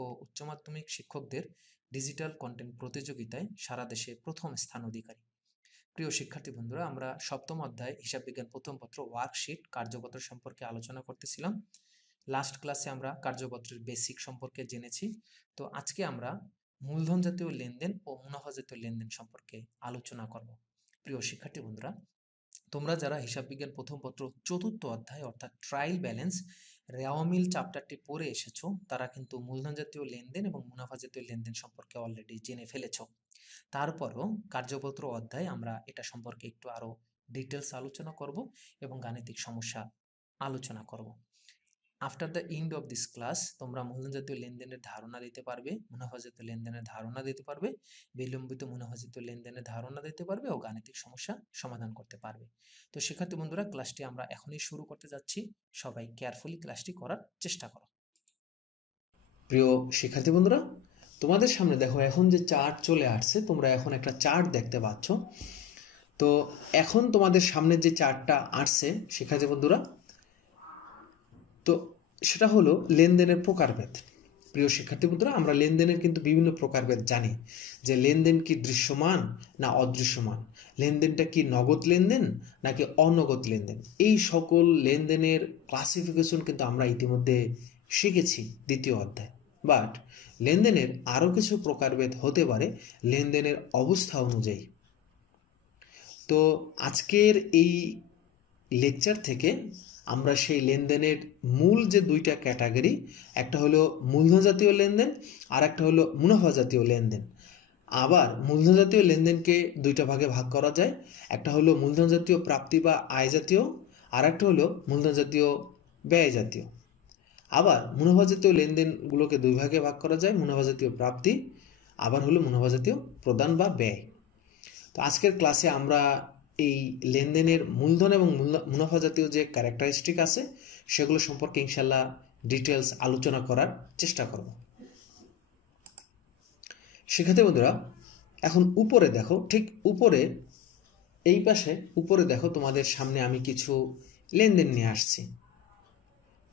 ও উচ্চ মাধ্যমিক শিক্ষকদের ডিজিটাল কন্টেন্ট প্রতিযোগিতায় সারা দেশে প্রথম স্থান অধিকারী। প্রিয় শিক্ষার্থী বন্ধুরা, আমরা সপ্তম অধ্যায় হিসাব বিজ্ঞান প্রথম পত্র ওয়ার্কশিট কার্যপত্র সম্পর্কে আলোচনা করতেছিলাম। লাস্ট ক্লাসে আমরা কার্যপত্রের বেসিক সম্পর্কে জেনেছি। তো আজকে আমরা মূলধন জাতীয় লেনদেন ও মুনাফা জাতীয় লেনদেন সম্পর্কে আলোচনা করব। প্রিয় শিক্ষার্থী বন্ধুরা, তোমরা যারা হিসাব বিজ্ঞান প্রথম পত্র চতুর্থ অধ্যায় অর্থাৎ ট্রায়াল ব্যালেন্স রেওয়ামিল চ্যাপ্টারটি পড়ে এসেছো, তারা কিন্তু মূলধন জাতীয় লেনদেন এবং মুনাফা জাতীয় লেনদেন সম্পর্কে অলরেডি জেনে ফেলেছো। তারপরও কার্যপত্র অধ্যায় আমরা এটা সম্পর্কে একটু আরো ডিটেলস আলোচনা করব এবং গাণিতিক সমস্যা আলোচনা করব। After the end of this class তোমরা মূলধন জাতীয় লেনদেনের ধারণা দিতে পারবে, মুনাফা জাতীয় লেনদেনের ধারণা দিতে পারবে, বিলম্বিত মুনাফা জাতীয় লেনদেনের ধারণা দিতে পারবে ও গাণিতিক সমস্যা সমাধান করতে পারবে। তো শিক্ষার্থী বন্ধুরা, ক্লাসটি আমরা এখনই শুরু করতে যাচ্ছি। সবাই কেয়ারফুলি ক্লাসটি করার চেষ্টা করো। প্রিয় শিক্ষার্থী বন্ধুরা, তোমাদের সামনে দেখো এখন যে চার্ট চলে আসছে, তোমরা এখন একটা চার্ট দেখতে পাচ্ছ। তো এখন তোমাদের সামনে যে চার্টটা আসছে শিক্ষার্থী বন্ধুরা, তো সেটা হলো লেনদেনের প্রকারভেদ। প্রিয় শিক্ষার্থী বন্ধুরা, আমরা লেনদেনের কিন্তু বিভিন্ন প্রকারভেদ জানি, যে লেনদেন কি দৃশ্যমান না অদৃশ্যমান, লেনদেনটা কি নগদ লেনদেন নাকি অনগদ লেনদেন। এই সকল লেনদেনের ক্লাসিফিকেশন কিন্তু আমরা ইতিমধ্যে শিখেছি দ্বিতীয় অধ্যায়। বাট লেনদেনের আরও কিছু প্রকারভেদ হতে পারে লেনদেনের অবস্থা অনুযায়ী। তো আজকের এই লেকচার থেকে আমরা সেই লেনদেনের মূল যে দুইটা ক্যাটাগরি, একটা হলো মূলধন জাতীয় লেনদেন আর একটা হলো মুনাফা জাতীয় লেনদেন। আবার মূলধন জাতীয় লেনদেনকে দুইটা ভাগে ভাগ করা যায়, একটা হলো মূলধন জাতীয় প্রাপ্তি বা আয় জাতীয়, আর একটা হলো মূলধন জাতীয় ব্যয় জাতীয়। আবার মুনাফা জাতীয় লেনদেনগুলোকে দুই ভাগে ভাগ করা যায়, মুনাফা জাতীয় প্রাপ্তি আবার হলো মুনাফা জাতীয় প্রদান বা ব্যয়। তো আজকের ক্লাসে আমরা এই লেনদেনের মূলধন এবং মুনাফা জাতীয় যে ক্যারেক্টারিস্টিক আছে সেগুলো সম্পর্কে ইনশাল্লাহ ডিটেলস আলোচনা করার চেষ্টা করব। শিক্ষার্থী বন্ধুরা, এখন উপরে দেখো, ঠিক উপরে এই পাশে উপরে দেখো, তোমাদের সামনে আমি কিছু লেনদেন নিয়ে আসছি।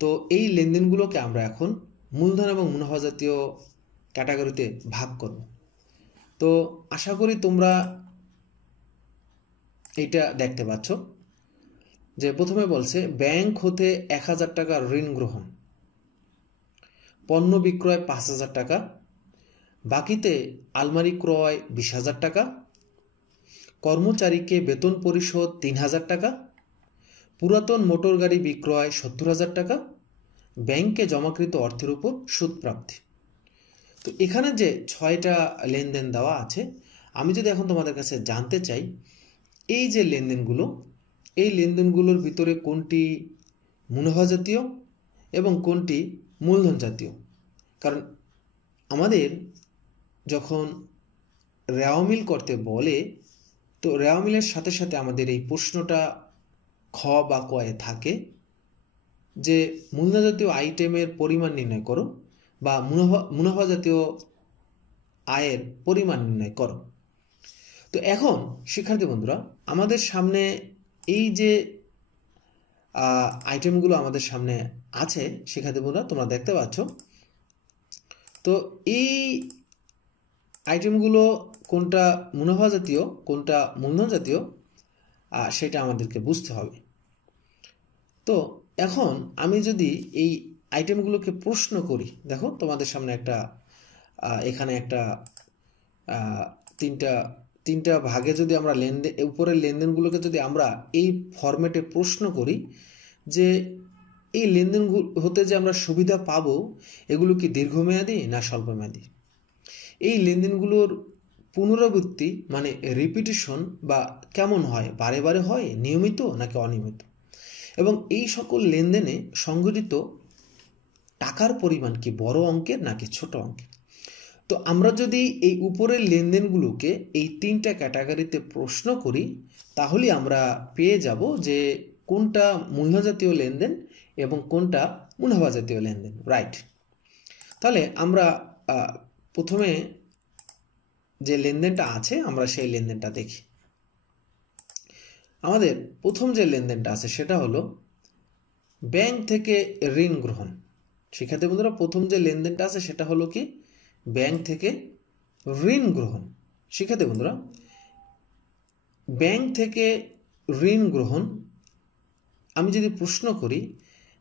তো এই লেনদেনগুলোকে আমরা এখন মূলধন এবং মুনাফা জাতীয় ক্যাটাগরিতে ভাগ করব। তো আশা করি তোমরা এটা দেখতে পাচ্ছ যে প্রথমে বলছে ব্যাংক হতে 1000 টাকা ঋণ গ্রহণ, পণ্য বিক্রয় 5000 টাকা, বাকিতে আলমারি ক্রয় 20,000 টাকা, কর্মচারীকে বেতন পরিশোধ 3000 টাকা, পুরাতন মোটর গাড়ি বিক্রয় 70,000 টাকা, ব্যাংকে জমাকৃত অর্থের উপর সুদ প্রাপ্তি। তো এখানে যে 6টা লেনদেন দেওয়া আছে, আমি যদি এখন তোমাদের কাছে জানতে চাই এই যে লেনদেনগুলো, এই লেনদেনগুলোর ভিতরে কোনটি মুনাফা জাতীয় এবং কোনটি মূলধন জাতীয়। কারণ আমাদের যখন রেওয়ামিল করতে বলে, তো রেওয়ামিলের সাথে সাথে আমাদের এই প্রশ্নটা খ বা কয়ে থাকে যে মূলধন জাতীয় আইটেমের পরিমাণ নির্ণয় করো বা মুনাফা জাতীয় আয়ের পরিমাণ নির্ণয় করো। তো এখন শিক্ষার্থী বন্ধুরা, আমাদের সামনে এই যে আইটেমগুলো আমাদের সামনে আছে শিক্ষার্থী বন্ধুরা, তোমরা দেখতে পাচ্ছ। তো এই আইটেমগুলো কোনটা মুনাফা জাতীয় কোনটা মূলধন জাতীয় সেটা আমাদেরকে বুঝতে হবে। তো এখন আমি যদি এই আইটেমগুলোকে প্রশ্ন করি, দেখো তোমাদের সামনে একটা এখানে একটা তিনটা ভাগে যদি আমরা লেনদেন, উপরের লেনদেনগুলোকে যদি আমরা এই ফরম্যাটে প্রশ্ন করি যে এই লেনদেনগুলো হতে যে আমরা সুবিধা পাবো, এগুলো কি দীর্ঘমেয়াদী না স্বল্পমেয়াদী, এই লেনদেনগুলোর পুনরাবৃত্তি মানে রিপিটিশন বা কেমন হয়, বারে বারে হয়, নিয়মিত নাকি অনিয়মিত, এবং এই সকল লেনদেনে সংঘটিত টাকার পরিমাণ কি বড় অঙ্কের নাকি ছোট অঙ্কের। তো আমরা যদি এই উপরের লেনদেনগুলোকে এই 3টা ক্যাটাগরিতে প্রশ্ন করি, তাহলে আমরা পেয়ে যাব যে কোনটা মূলধন জাতীয় লেনদেন এবং কোনটা মুনাফা জাতীয় লেনদেন, রাইট। তাহলে আমরা প্রথমে যে লেনদেনটা আছে আমরা সেই লেনদেনটা দেখি। আমাদের প্রথম যে লেনদেনটা আছে সেটা হলো ব্যাংক থেকে ঋণ গ্রহণ। শিক্ষার্থী বন্ধুরা, প্রথম যে লেনদেনটা আছে সেটা হলো কি ব্যাংক থেকে ঋণ গ্রহণ। শিক্ষার্থী বন্ধুরা, ব্যাংক থেকে ঋণ গ্রহণ, আমি যদি প্রশ্ন করি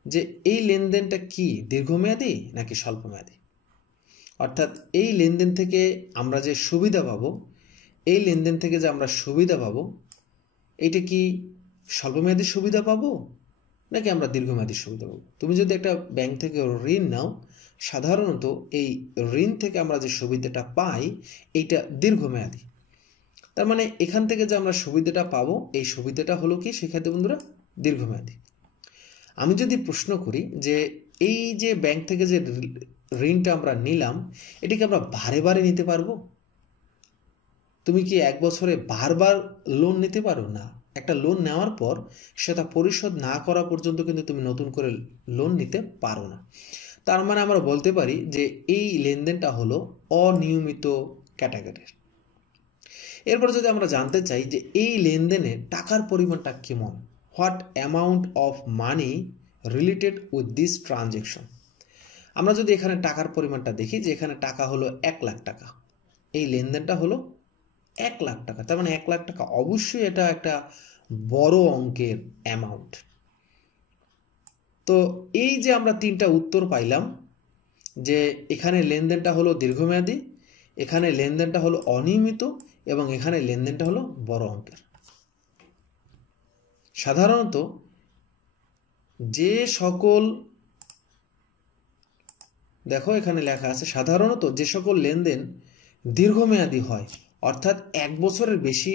যে এই লেনদেনটা কি দীর্ঘমেয়াদী নাকি স্বল্পমেয়াদী, অর্থাৎ এই লেনদেন থেকে আমরা যে সুবিধা পাবো, এই লেনদেন থেকে যে আমরা সুবিধা পাবো, এইটা কি স্বল্পমেয়াদী সুবিধা পাবো নাকি আমরা দীর্ঘমেয়াদী সুবিধা পাবো? তুমি যদি একটা ব্যাংক থেকে ঋণ নাও, সাধারণত এই ঋণ থেকে আমরা যে সুবিধাটা পাই এইটা দীর্ঘমেয়াদী। তার মানে এখান থেকে যে আমরা সুবিধাটা পাবো, এই সুবিধাটা হলো কি শিক্ষার্থী বন্ধুরা দীর্ঘমেয়াদী। আমি যদি প্রশ্ন করি যে এই যে ব্যাংক থেকে যে ঋণটা আমরা নিলাম, এটাকে আমরা বারে বারে নিতে পারবো? তুমি কি এক বছরে বারবার লোন নিতে পারো? না। একটা লোন নেওয়ার পর সেটা পরিশোধ না করা পর্যন্ত কিন্তু তুমি নতুন করে লোন নিতে পারো না। তার মানে আমরা বলতে পারি যে এই লেনদেনটা হলো অনিয়মিত ক্যাটাগরির। এরপর যদি আমরা জানতে চাই যে এই লেনদেনে টাকার পরিমাণটা কেমন, what amount of money related with this transaction, আমরা যদি এখানে টাকার পরিমাণটা দেখি যে এখানে টাকা হলো 1 লাখ টাকা, এই লেনদেনটা হলো 1 লাখ টাকা। তার মানে 1 লাখ টাকা অবশ্যই এটা একটা বড় অঙ্কের অ্যামাউন্ট। তো এই যে আমরা 3টা উত্তর পাইলাম যে এখানে লেনদেনটা হলো দীর্ঘমেয়াদী, এখানে লেনদেনটা হলো অনিয়মিত এবং এখানে লেনদেনটা হলো বড় অঙ্কের। সাধারণত যে সকল, দেখো এখানে লেখা আছে, সাধারণত যে সকল লেনদেন দীর্ঘমেয়াদী হয়, অর্থাৎ 1 বছরের বেশি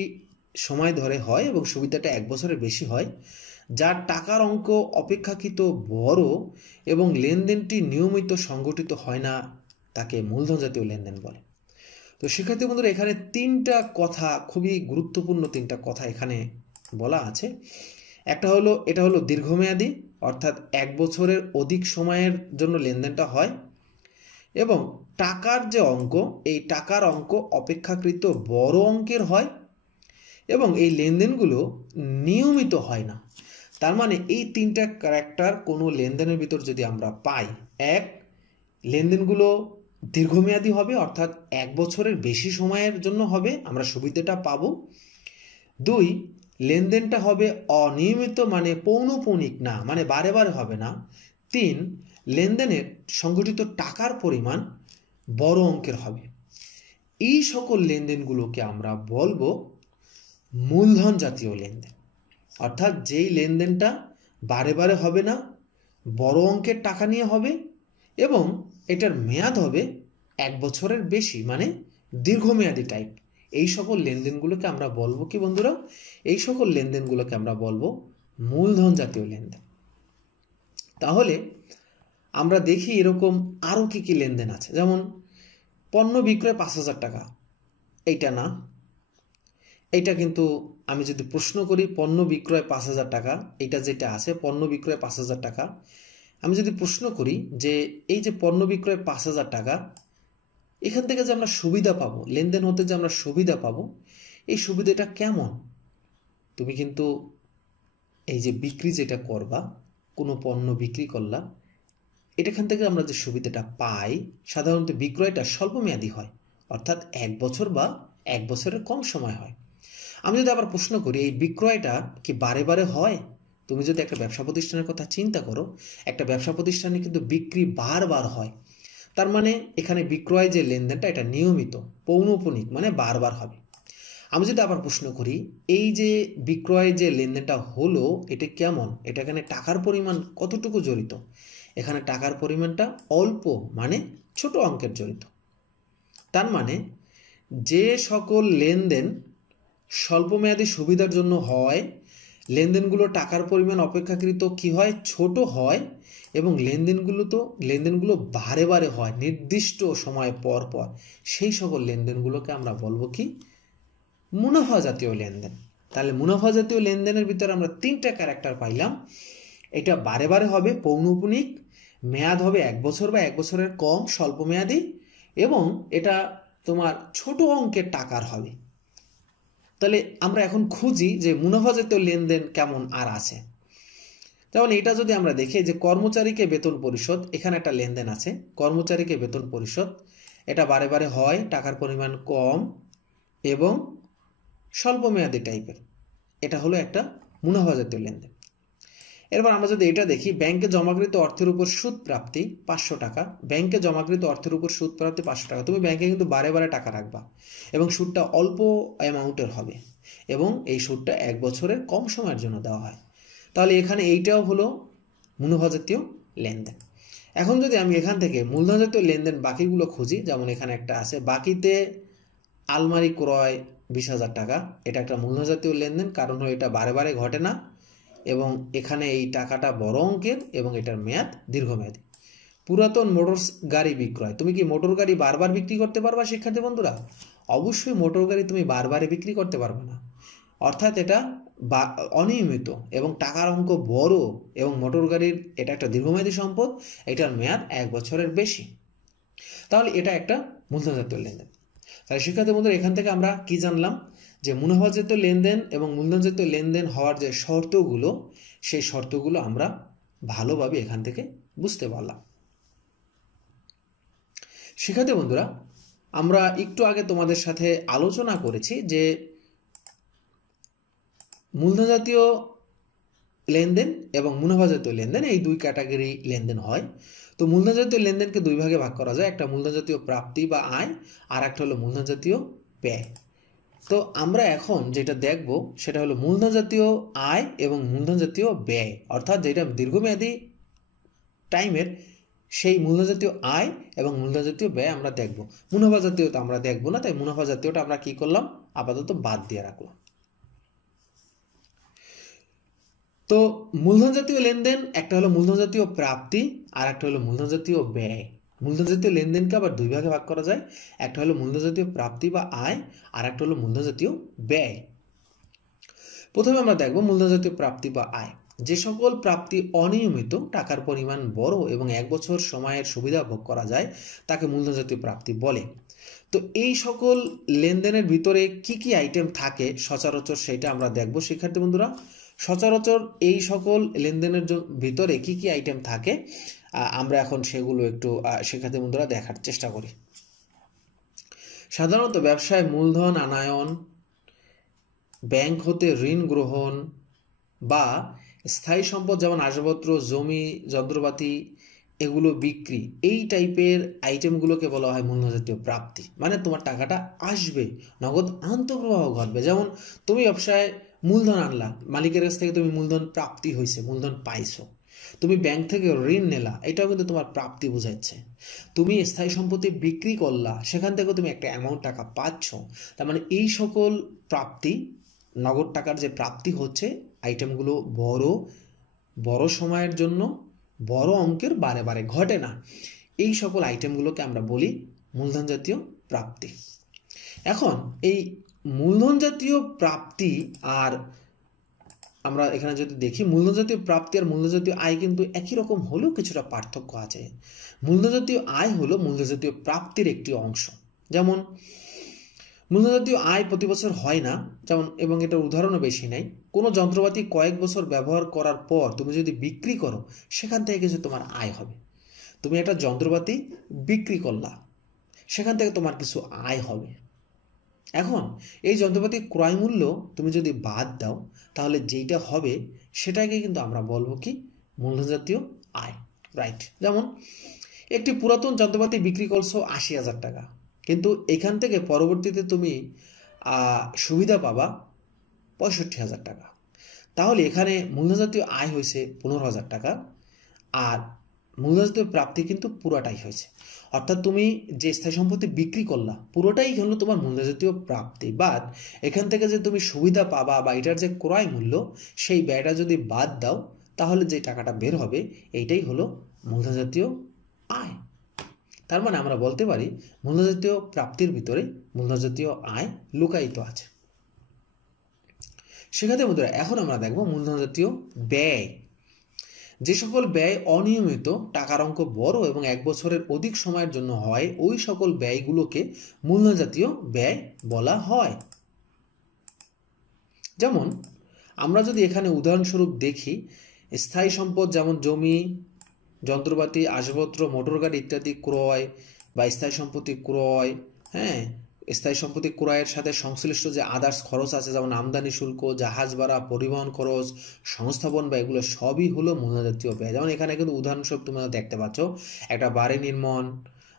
সময় ধরে হয় এবং সুবিধাটা 1 বছরের বেশি হয়, যার টাকার অঙ্ক অপেক্ষাকৃত বড় এবং লেনদেনটি নিয়মিত সংগঠিত হয় না, তাকে মূলধন জাতীয় লেনদেন বলে। তো শিক্ষার্থী বন্ধুরা, এখানে 3টা কথা, খুবই গুরুত্বপূর্ণ 3টা কথা এখানে বলা আছে। একটা হলো, এটা হলো দীর্ঘমেয়াদী, অর্থাৎ 1 বছরের অধিক সময়ের জন্য লেনদেনটা হয়, এবং টাকার যে অঙ্ক, এই টাকার অঙ্ক অপেক্ষাকৃত বড় অঙ্কের হয় এবং এই লেনদেনগুলো নিয়মিত হয় না। তার মানে এই 3টা ক্যারেক্টার কোনো লেনদেনের ভিতর যদি আমরা পাই, 1, লেনদেনগুলো দীর্ঘমেয়াদী হবে, অর্থাৎ 1 বছরের বেশি সময়ের জন্য হবে, আমরা সুবিধাটা পাবো। 2, লেনদেনটা হবে অনিয়মিত, মানে পৌনঃপুনিক না, মানে বারে বারে হবে না। 3, লেনদেনের সংগঠিত টাকার পরিমাণ বড় অঙ্কের হবে। এই সকল লেনদেনগুলোকে আমরা বলবো মূলধন জাতীয় লেনদেন, অর্থাৎ যেই লেনদেনটা বারে বারে হবে না, বড় অঙ্কের টাকা নিয়ে হবে এবং এটার মেয়াদ হবে 1 বছরের বেশি, মানে দীর্ঘমেয়াদী টাইপ। এই সকল লেনদেনগুলোকে আমরা বলবো কি বন্ধুরা? এই সকল লেনদেনগুলোকে আমরা বলবো মূলধন জাতীয় লেনদেন। তাহলে আমরা দেখি এরকম আরো কি কি লেনদেন আছে, যেমন পণ্য বিক্রয় 5,000 টাকা, এইটা না। এইটা কিন্তু আমি যদি প্রশ্ন করি পণ্য বিক্রয় 5,000 টাকা, এইটা যেটা আছে পণ্য বিক্রয় 5,000 টাকা, আমি যদি প্রশ্ন করি যে এই যে পণ্য বিক্রয় 5,000 টাকা, এখান থেকে যে আমরা সুবিধা পাবো, লেনদেন হতে যে আমরা সুবিধা পাবো, এই সুবিধাটা কেমন? তুমি কিন্তু এই যে বিক্রি যেটা করবা, কোনো পণ্য বিক্রি করলা, এখান থেকে আমরা যে সুবিধাটা পাই, সাধারণত বিক্রয়টা স্বল্পমেয়াদী হয়, অর্থাৎ 1 বছর বা 1 বছরের কম সময় হয়। আমি যদি আবার প্রশ্ন করি এই বিক্রয়টা কি বারে বারে হয়? তুমি যদি একটা ব্যবসা প্রতিষ্ঠানের কথা চিন্তা করো, একটা ব্যবসা প্রতিষ্ঠানে কিন্তু বিক্রি বারবার হয়। তার মানে এখানে বিক্রয় যে লেনদেনটা এটা নিয়মিত, পৌনঃপুনিক, মানে বারবার হবে। আমি যদি আবার প্রশ্ন করি এই যে বিক্রয় যে লেনদেনটা হলো, এটা কেমন, এটা এখানে টাকার পরিমাণ কতটুকু জড়িত, এখানে টাকার পরিমাণটা অল্প, মানে ছোট অঙ্কের জড়িত। তার মানে যে সকল লেনদেন স্বল্পমেয়াদী সুবিধার জন্য হয়, লেনদেনগুলো টাকার পরিমাণ অপেক্ষাকৃত কি হয়, ছোট হয়, এবং লেনদেনগুলো বারে বারে হয় নির্দিষ্ট সময় পর পর, সেই সকল লেনদেনগুলোকে আমরা বলবো কি মুনাফা জাতীয় লেনদেন। তাহলে মুনাফা জাতীয় লেনদেনের ভিতরে আমরা 3টা ক্যারেক্টার পাইলাম। এটা বারে বারে হবে, পৌনঃপুনিক, মেয়াদ হবে 1 বছর বা 1 বছরের কম, স্বল্পমেয়াদী, এবং এটা তোমার ছোট অঙ্কের টাকার হবে। তাহলে আমরা এখন খুঁজি যে মুনাফা জাতীয় লেনদেন কেমন আর আছে। যেমন এটা যদি আমরা দেখি যে কর্মচারীকে বেতন পরিশোধ, এখানে একটা লেনদেন আছে, কর্মচারীকে বেতন পরিশোধ, এটা বারে বারে হয়, টাকার পরিমাণ কম এবং স্বল্প মেয়াদী টাইপের, এটা হলো একটা মুনাফা জাতীয় লেনদেন। এরপর আমরা যদি এটা দেখি, ব্যাংকে জমাকৃত অর্থের উপর সুদ প্রাপ্তি 500 টাকা, ব্যাংকে জমাকৃত অর্থের উপর সুদ প্রাপ্তি 500 টাকা। তুমি ব্যাংকে কিন্তু বারে বারে টাকা রাখবা এবং সুদটা অল্প অ্যামাউন্টের হবে এবং এই সুদটা 1 বছরের কম সময়ের জন্য দেওয়া হয়। তাহলে এখানে এইটাও হলো মুনাফা জাতীয় লেনদেন। এখন যদি আমি এখান থেকে মূলধন জাতীয় লেনদেন বাকিগুলো খুঁজি, যেমন এখানে একটা আছে বাকিতে আলমারি ক্রয় 20,000 টাকা, এটা একটা মূলধন জাতীয় লেনদেন, কারণ হলো এটা বারে বারে ঘটে না এবং এখানে এই টাকাটা বড় অঙ্কের এবং এটার মেয়াদ দীর্ঘমেয়াদী। পুরাতন মোটর গাড়ি বিক্রয়, তুমি কি মোটর গাড়ি বারবার বিক্রি করতে পারবা শিক্ষার্থী বন্ধুরা? অবশ্যই মোটর গাড়ি তুমি বারবারে বিক্রি করতে পারবে না, অর্থাৎ এটা অনিয়মিত এবং টাকার অঙ্ক বড় এবং মোটর গাড়ির এটা একটা দীর্ঘমেয়াদী সম্পদ, এটার মেয়াদ 1 বছরের বেশি। তাহলে এটা একটা মূলধন জাতীয় লেনদেন। তাহলে শিক্ষার্থী বন্ধুরা এখান থেকে আমরা কি জানলাম, যে মুনাফা জাতীয় লেনদেন এবং মূলধন জাতীয় লেনদেন হওয়ার যে শর্তগুলো, সেই শর্তগুলো আমরা ভালোভাবে এখান থেকে বুঝতে পারলাম। শিক্ষার্থী বন্ধুরা আমরা একটু আগে তোমাদের সাথে আলোচনা করেছি যে মূলধন জাতীয় লেনদেন এবং মুনাফা জাতীয় লেনদেন এই দুই ক্যাটাগরি লেনদেন হয়। তো মূলধন জাতীয় লেনদেনকে দুই ভাগে ভাগ করা যায়, একটা মূলধন জাতীয় প্রাপ্তি বা আয়, আর একটা হলো মূলধন জাতীয় ব্যয়। তো আমরা এখন যেটা দেখব সেটা হলো মূলধন জাতীয় আয় এবং মূলধন জাতীয় ব্যয়, অর্থাৎ যেটা দীর্ঘমেয়াদী টাইমের সেই মূলধন জাতীয় আয় এবং মূলধন জাতীয় ব্যয় আমরা দেখব। মুনাফা জাতীয়টা আমরা দেখব না, তাই মুনাফা জাতীয়টা আমরা কি করলাম, আপাতত বাদ দিয়ে রাখলাম। তো মূলধন জাতীয় লেনদেন একটা হলো মূলধন জাতীয় প্রাপ্তি আর একটা হলো মূলধন জাতীয় ব্যয়। মূলধন জাতীয় লেনদেনকে আবার দুই ভাগে ভাগ করা যায়, একটা হলো মূলধন জাতীয় প্রাপ্তি বা আয় আর একটা হলো মূলধন জাতীয় ব্যয়। প্রথমে আমরা দেখব মূলধন জাতীয় প্রাপ্তি বা আয়। যে সকল প্রাপ্তি অনিয়মিত, টাকার পরিমাণ বড় এবং 1 বছর সময়ের সুবিধা ভোগ করা যায় তাকে মূলধন জাতীয় প্রাপ্তি বলে। তো এই সকল লেনদেনের ভিতরে কি কি আইটেম থাকে সচরাচর সেটা আমরা দেখব শিক্ষার্থী বন্ধুরা। সচরাচর এই সকল লেনদেনের ভিতরে কি কি আইটেম থাকে আমরা এখন সেগুলো একটু শিক্ষার্থী বন্ধুরা দেখার চেষ্টা করি। সাধারণত ব্যবসায় মূলধন আনয়ন, ব্যাংক হতে ঋণ গ্রহণ বা স্থায়ী সম্পদ যেমন আসবাবপত্র, জমি, যন্ত্রপাতি এগুলো বিক্রি, এই টাইপের আইটেমগুলোকে বলা হয় মূলধন জাতীয় প্রাপ্তি। মানে তোমার টাকাটা আসবে, নগদ আন্তঃপ্রবাহ ঘটবে। যেমন তুমি ব্যবসায় মূলধন আনলা, মালিকের কাছ থেকে তুমি মূলধন প্রাপ্তি হয়েছে, মূলধন পাইছো। তুমি ব্যাংক থেকে ঋণ নেলা, এটাও কিন্তু তোমার প্রাপ্তি বোঝাচ্ছে। তুমি স্থায়ী সম্পত্তি বিক্রি করলা, সেখান থেকে তুমি একটা অ্যামাউন্ট টাকা পাচ্ছ। তার মানে এই সকল প্রাপ্তি, নগদ টাকার যে প্রাপ্তি হচ্ছে, আইটেমগুলো বড় সময়ের জন্য বড় অঙ্কের বারে বারে ঘটে না, এই সকল আইটেমগুলোকে আমরা বলি মূলধন জাতীয় প্রাপ্তি। এখন এই মূলধন জাতীয় প্রাপ্তি আর আমরা এখানে যদি দেখি মূলধন জাতীয় প্রাপ্তি আর মূলধন জাতীয় আয় কিন্তু একই রকম হলেও কিছুটা পার্থক্য আছে। মূলধন জাতীয় আয় হলো মূলধন জাতীয় প্রাপ্তির একটি অংশ। যেমন মূলধন জাতীয় আয় প্রতি বছর হয় না, যেমন এবং এটার উদাহরণও বেশি নাই। কোনো যন্ত্রপাতি কয়েক বছর ব্যবহার করার পর তুমি যদি বিক্রি করো, সেখান থেকে কিছু তোমার আয় হবে। তুমি একটা যন্ত্রপাতি বিক্রি করলা, সেখান থেকে তোমার কিছু আয় হবে। এখন এই যন্ত্রপাতি ক্রয় মূল্য তুমি যদি বাদ দাও, তাহলে যেইটা হবে সেটাকে কিন্তু আমরা বলবো কি মূলধন জাতীয় আয়, রাইট। যেমন একটি পুরাতন যন্ত্রপাতি বিক্রি করছো 80,000 টাকা, কিন্তু এখান থেকে পরবর্তীতে তুমি সুবিধা পাবা 65,000 টাকা। তাহলে এখানে মূলধন জাতীয় আয় হয়েছে 15,000 টাকা আর মূলধন জাতীয় প্রাপ্তি কিন্তু পুরোটাই হয়েছে। অর্থাৎ তুমি যে স্থায়ী সম্পত্তি বিক্রি করলা পুরোটাই হলো তোমার মূলধন জাতীয় প্রাপ্তি, বাদ এখান থেকে যে তুমি সুবিধা পাবা বা এটার যে ক্রয় মূল্য সেই ব্যয়টা যদি বাদ দাও, তাহলে যে টাকাটা বের হবে এইটাই হলো মূলধন জাতীয় আয়। তার মানে আমরা বলতে পারি মূলধন জাতীয় প্রাপ্তির ভিতরে মূলধন জাতীয় আয় লুকায়িত আছে। শিক্ষার্থী বন্ধুরা এখন আমরা দেখব মূলধন জাতীয় ব্যয়। যে সকল ব্যয় অনিয়মিত, টাকার অঙ্ক বড় এবং 1 বছরের অধিক সময়ের জন্য হয়, ওই সকল ব্যয়গুলোকে মূলধন জাতীয় ব্যয় বলা হয়। যেমন আমরা যদি এখানে উদাহরণস্বরূপ দেখি, স্থায়ী সম্পদ যেমন জমি, যন্ত্রপাতি, আসবাবপত্র, মোটর গাড়ি ইত্যাদি ক্রয় বা স্থায়ী সম্পত্তি ক্রয়, হ্যাঁ, স্থায়ী সম্পত্তি ক্রয়ের সাথে সংশ্লিষ্ট যে আদার্স খরচ আছে যেমন আমদানি শুল্ক, জাহাজ ভাড়া, পরিবহন খরচ, সংস্থাপন ব্যয়, এগুলো সবই হলো মূলধনজাতীয় ব্যয়। যেমন এখানে কিন্তু উদাহরণস্বরূপ তোমরা দেখতে পাচ্ছ একটা বাড়ি নির্মাণ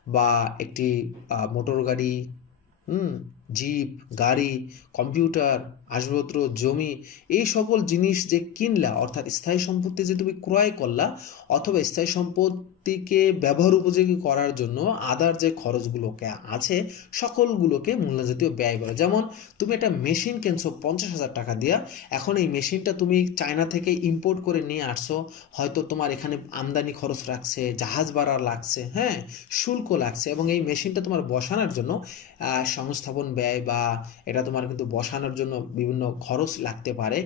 বা একটি মোটর গাড়ি, জিপ, গাড়ি, কম্পিউটার, আসবাবপত্র, জমি, এই সকল জিনিস যে কিনলা অর্থাৎ স্থায়ী সম্পত্তি যে তুমি ক্রয় করলা অথবা স্থায়ী সম্পত্তিকে ব্যবহার উপযোগী করার জন্য আদার যে খরচগুলোকে আছে সকলগুলোকে মূলধনজাতীয় ব্যয় বলে। যেমন তুমি একটা মেশিন কিনছো 50,000 টাকা দিয়া, এখন এই মেশিনটা তুমি চায়না থেকে ইম্পোর্ট করে নিয়ে আসছো, হয়তো তোমার এখানে আমদানি খরচ লাগছে, জাহাজ ভাড়া লাগছে, হ্যাঁ, শুল্ক লাগছে, এবং এই মেশিনটা তোমার বসানোর জন্য সংস্থাপন ব্যয় বা এটা তোমার কিন্তু বসানোর জন্য বিভিন্ন খরচ লাগতে পারে।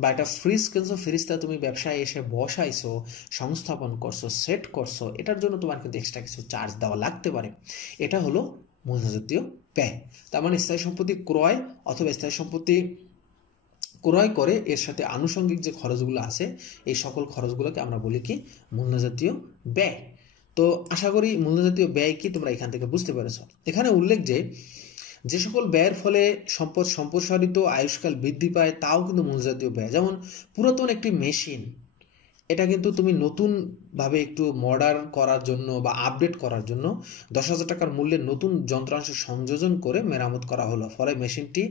বা একটা ফ্রিজ কিনছো, ফ্রিজটা তুমি ব্যবসায় এসে বসাইছো, সংস্থাপন করছো, সেট করছো, এটার জন্য তোমার কিন্তু এক্সট্রা কিছু চার্জ দেওয়া লাগতে পারে। এটা হলো মূলধনজাতীয় ব্যয়। তার মানে স্থায়ী সম্পত্তি ক্রয় অথবা স্থায়ী সম্পত্তি ক্রয় করে এর সাথে আনুষঙ্গিক যে খরচগুলো আছে এই সকল খরচগুলোকে আমরা বলি কি মূলধনজাতীয় ব্যয়। তো আশা করি মূলধনজাতীয় ব্যয় কি তোমরা এখান থেকে বুঝতে পেরেছ। এখানে উল্লেখ যে সকল ব্যয়ের ফলে সম্পদ সম্প্রসারিত, আয়ুষ্কাল বৃদ্ধি পায়, তাও কিন্তু মূলধনজাতীয় ব্যয়। যেমন পুরাতন একটি মেশিন, এটা কিন্তু তুমি নতুনভাবে একটু মডার্ন করার জন্য বা আপডেট করার জন্য 10,000 টাকার মূল্যের নতুন যন্ত্রাংশ সংযোজন করে মেরামত করা হলো, ফলে মেশিনটি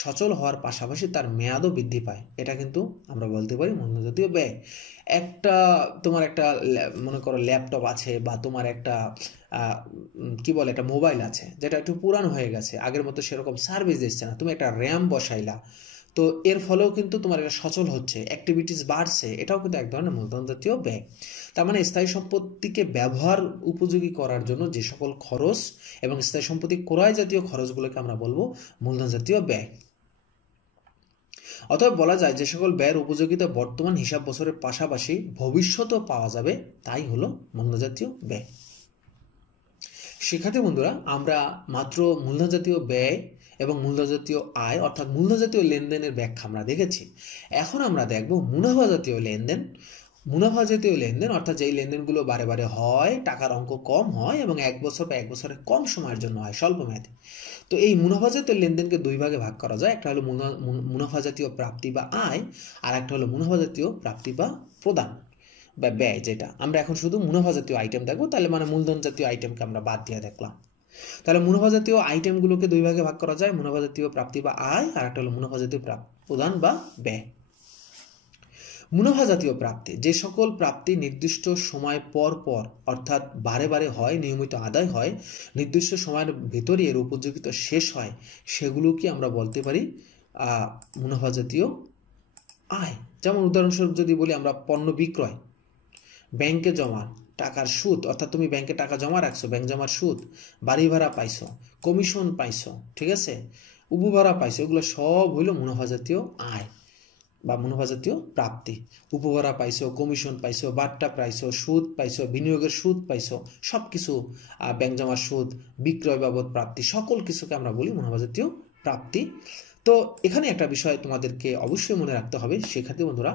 সচল হওয়ার পাশাপাশি তার মেয়াদও বৃদ্ধি পায়। এটা কিন্তু আমরা বলতে পারি মূলধনজাতীয় ব্যয়। তোমার একটা মনে করো ল্যাপটপ আছে বা তোমার একটা কি বলে একটা মোবাইল আছে যেটা একটু পুরানো হয়ে গেছে, আগের মতো সেরকম সার্ভিস দিচ্ছে না, তুমি একটা র্যাম বসাইলা, তো এর ফলেও কিন্তু তোমার এটা সচল হচ্ছে, অ্যাক্টিভিটিস বাড়ছে, এটাও কিন্তু এক ধরনের মূলধনজাতীয় ব্যয়। তার মানে স্থায়ী সম্পত্তিকে ব্যবহার উপযোগী করার জন্য যে সকল খরচ এবং স্থায়ী সম্পত্তি ক্রয় জাতীয় খরচগুলোকে আমরা বলবো মূলধনজাতীয় ব্যয়। অতএব বলা যায় যে সকল ব্যয়ের উপযোগিতা বর্তমান হিসাব বছরের পাশাপাশি ভবিষ্যতেও পাওয়া যাবে, তাই হলো মূলধনজাতীয় ব্যয়। শিক্ষার্থী বন্ধুরা, আমরা মাত্র মূলধনজাতীয় ব্যয় এবং মূলধনজাতীয় আয় অর্থাৎ মূলধনজাতীয় লেনদেনের ব্যাখ্যা আমরা দেখেছি। এখন আমরা দেখব মুনাফা জাতীয় লেনদেন। মুনাফা জাতীয় লেনদেন অর্থাৎ যেই লেনদেনগুলো বারে বারে হয়, টাকার অঙ্ক কম হয় এবং 1 বছর বা 1 বছরের কম সময়ের জন্য হয়, স্বল্প মেয়াদী। তো এই মুনাফা জাতীয় লেনদেনকে দুই ভাগে ভাগ করা যায়। একটা হলো মুনাফা জাতীয় প্রাপ্তি বা আয়, আর একটা হলো মুনাফা জাতীয় প্রাপ্তি বা প্রদান বা ব্যয়, যেটা আমরা এখন শুধু মুনাফা জাতীয় আইটেম দেখবো। তাহলে মানে মূলধন জাতীয় আইটেমকে আমরা বাদ দিয়ে দেখলাম। তাহলে মুনাফা জাতীয় আইটেমগুলোকে দুই ভাগে ভাগ করা যায়, মুনাফা জাতীয় প্রাপ্তি বা আয়, আর একটা হলো মুনাফা জাতীয় প্রদান বা ব্যয়। মুনাফা জাতীয় প্রাপ্তি, যে সকল প্রাপ্তি নির্দিষ্ট সময় পর পর অর্থাৎ বারে বারে হয়, নিয়মিত আদায় হয়, নির্দিষ্ট সময়ের ভেতরে এর উপযোগিতা শেষ হয়, সেগুলোকে আমরা বলতে পারি মুনাফা জাতীয় আয়। যেমন উদাহরণস্বরূপ যদি বলি আমরা পণ্য বিক্রয়, ব্যাংকে জমা, টাকার সুদ অর্থাৎ তুমি ব্যাংকে টাকা জমা রাখছো, ব্যাংক জমার সুদ, বাড়ি ভাড়া পাইছো, কমিশন পাইছো, ঠিক আছে, উপভাড়া পাইছো, এগুলো সব হইল মুনাফা জাতীয় আয় বা মুনাফা জাতীয় প্রাপ্তি। উপভাড়া পাইছো, কমিশন পাইছো, বাট্টা পাইছো, সুদ পাইছো, বিনিয়োগের সুদ পাইছো, সব কিছু, ব্যাংক জমার সুদ, বিক্রয় বাবদ প্রাপ্তি, সকল কিছুকে আমরা বলি মুনাফা জাতীয় প্রাপ্তি। তো এখানে একটা বিষয় তোমাদেরকে অবশ্যই মনে রাখতে হবে শিক্ষার্থী বন্ধুরা,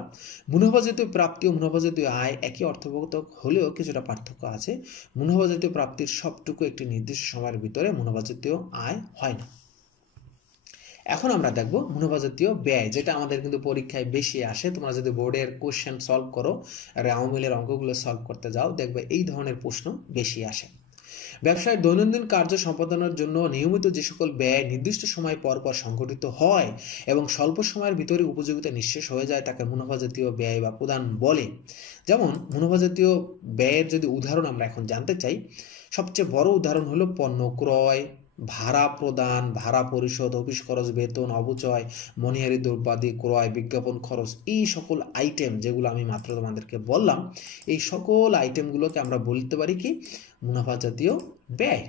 মুনাফা জাতীয় প্রাপ্তি ও মুনাফা জাতীয় আয় একই অর্থবোধক হলেও কিছুটা পার্থক্য আছে। মুনাফা জাতীয় প্রাপ্তির সবটুকু একটি নির্দিষ্ট সময়ের ভিতরে মুনাফা জাতীয় আয় হয় না। এখন আমরা দেখব মুনাফা জাতীয় ব্যয়, যেটা আমাদের কিন্তু পরীক্ষায় বেশি আসে। তোমরা যদি বোর্ডের কোশ্চেন সলভ করো, রাউমিলের অঙ্কগুলো সলভ করতে যাও, দেখবে এই ধরনের প্রশ্ন বেশি আসে। ব্যবসায় দৈনন্দিন কার্য সম্পাদনের জন্য নিয়মিত যে সকল ব্যয় নির্দিষ্ট সময় পর পর সংঘটিত হয় এবং স্বল্প সময়ের ভিতরে উপযোগিতা নিঃশেষ হয়ে যায়, তাকে মুনাফা জাতীয় ব্যয় বা প্রদান বলে। যেমন মুনাফা জাতীয় ব্যয়ের যদি উদাহরণ আমরা এখন জানতে চাই, সবচেয়ে বড় উদাহরণ হলো পণ্য ক্রয়, ভাড়া প্রদান, ভাড়া পরিশোধ, অফিস খরচ, বেতন, অবচয়, মনিহারি দ্রব্যাদি ক্রয়, বিজ্ঞাপন খরচ, এই সকল আইটেম যেগুলো আমি মাত্র তোমাদেরকে বললাম, এই সকল আইটেমগুলোকে আমরা বলতে পারি কি মুনাফা জাতীয় ব্যয়।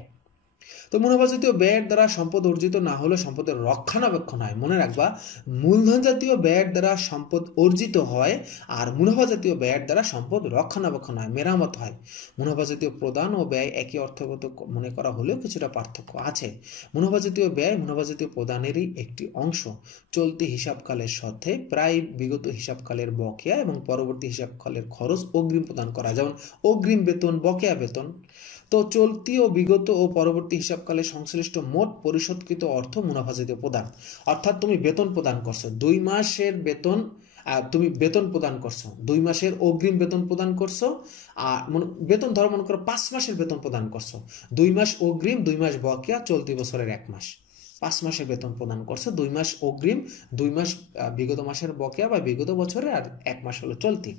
তো মুনাফা জাতীয় ব্যয়ের দ্বারা সম্পদ অর্জিত না হলে সম্পদের রক্ষণাবেক্ষণ হয়। মনে রাখবা, মূলধন জাতীয় ব্যয়ের দ্বারা সম্পদ অর্জিত হয় আর মুনাফা জাতীয় ব্যয়ের দ্বারা সম্পদ রক্ষণাবেক্ষণ হয়, মেরামত হয়। মুনাফা জাতীয় প্রদান ও ব্যয় একই অর্থগত মনে করা হলেও কিছুটা পার্থক্য আছে। মুনাফা জাতীয় ব্যয় মুনাফা জাতীয় প্রদানেরই একটি অংশ। চলতি হিসাবকালের সাথে প্রায় বিগত হিসাবকালের বকেয়া এবং পরবর্তী হিসাবকালের খরচ অগ্রিম প্রদান করা, যেমন অগ্রিম বেতন, বকেয়া বেতন। তো চলতি ও বিগত ও পরবর্তী হিসাবকালে সংশ্লিষ্ট মোট পরিশোধকৃত অর্থ মুনাফা জাতীয় প্রদান। অর্থাৎ তুমি বেতন প্রদান করছো 2 মাসের বেতন, তুমি বেতন প্রদান করছো 2 মাসের অগ্রিম বেতন প্রদান করছো, আর বেতন ধরো মনে করো 5 মাসের বেতন প্রদান করছো, 2 মাস অগ্রিম, 2 মাস বকেয়া, চলতি বছরের 1 মাস। 5 মাসের বেতন প্রদান করছো, 2 মাস অগ্রিম, 2 মাস বিগত মাসের বকেয়া বা বিগত বছরে, আর 1 মাস হলো চলতি।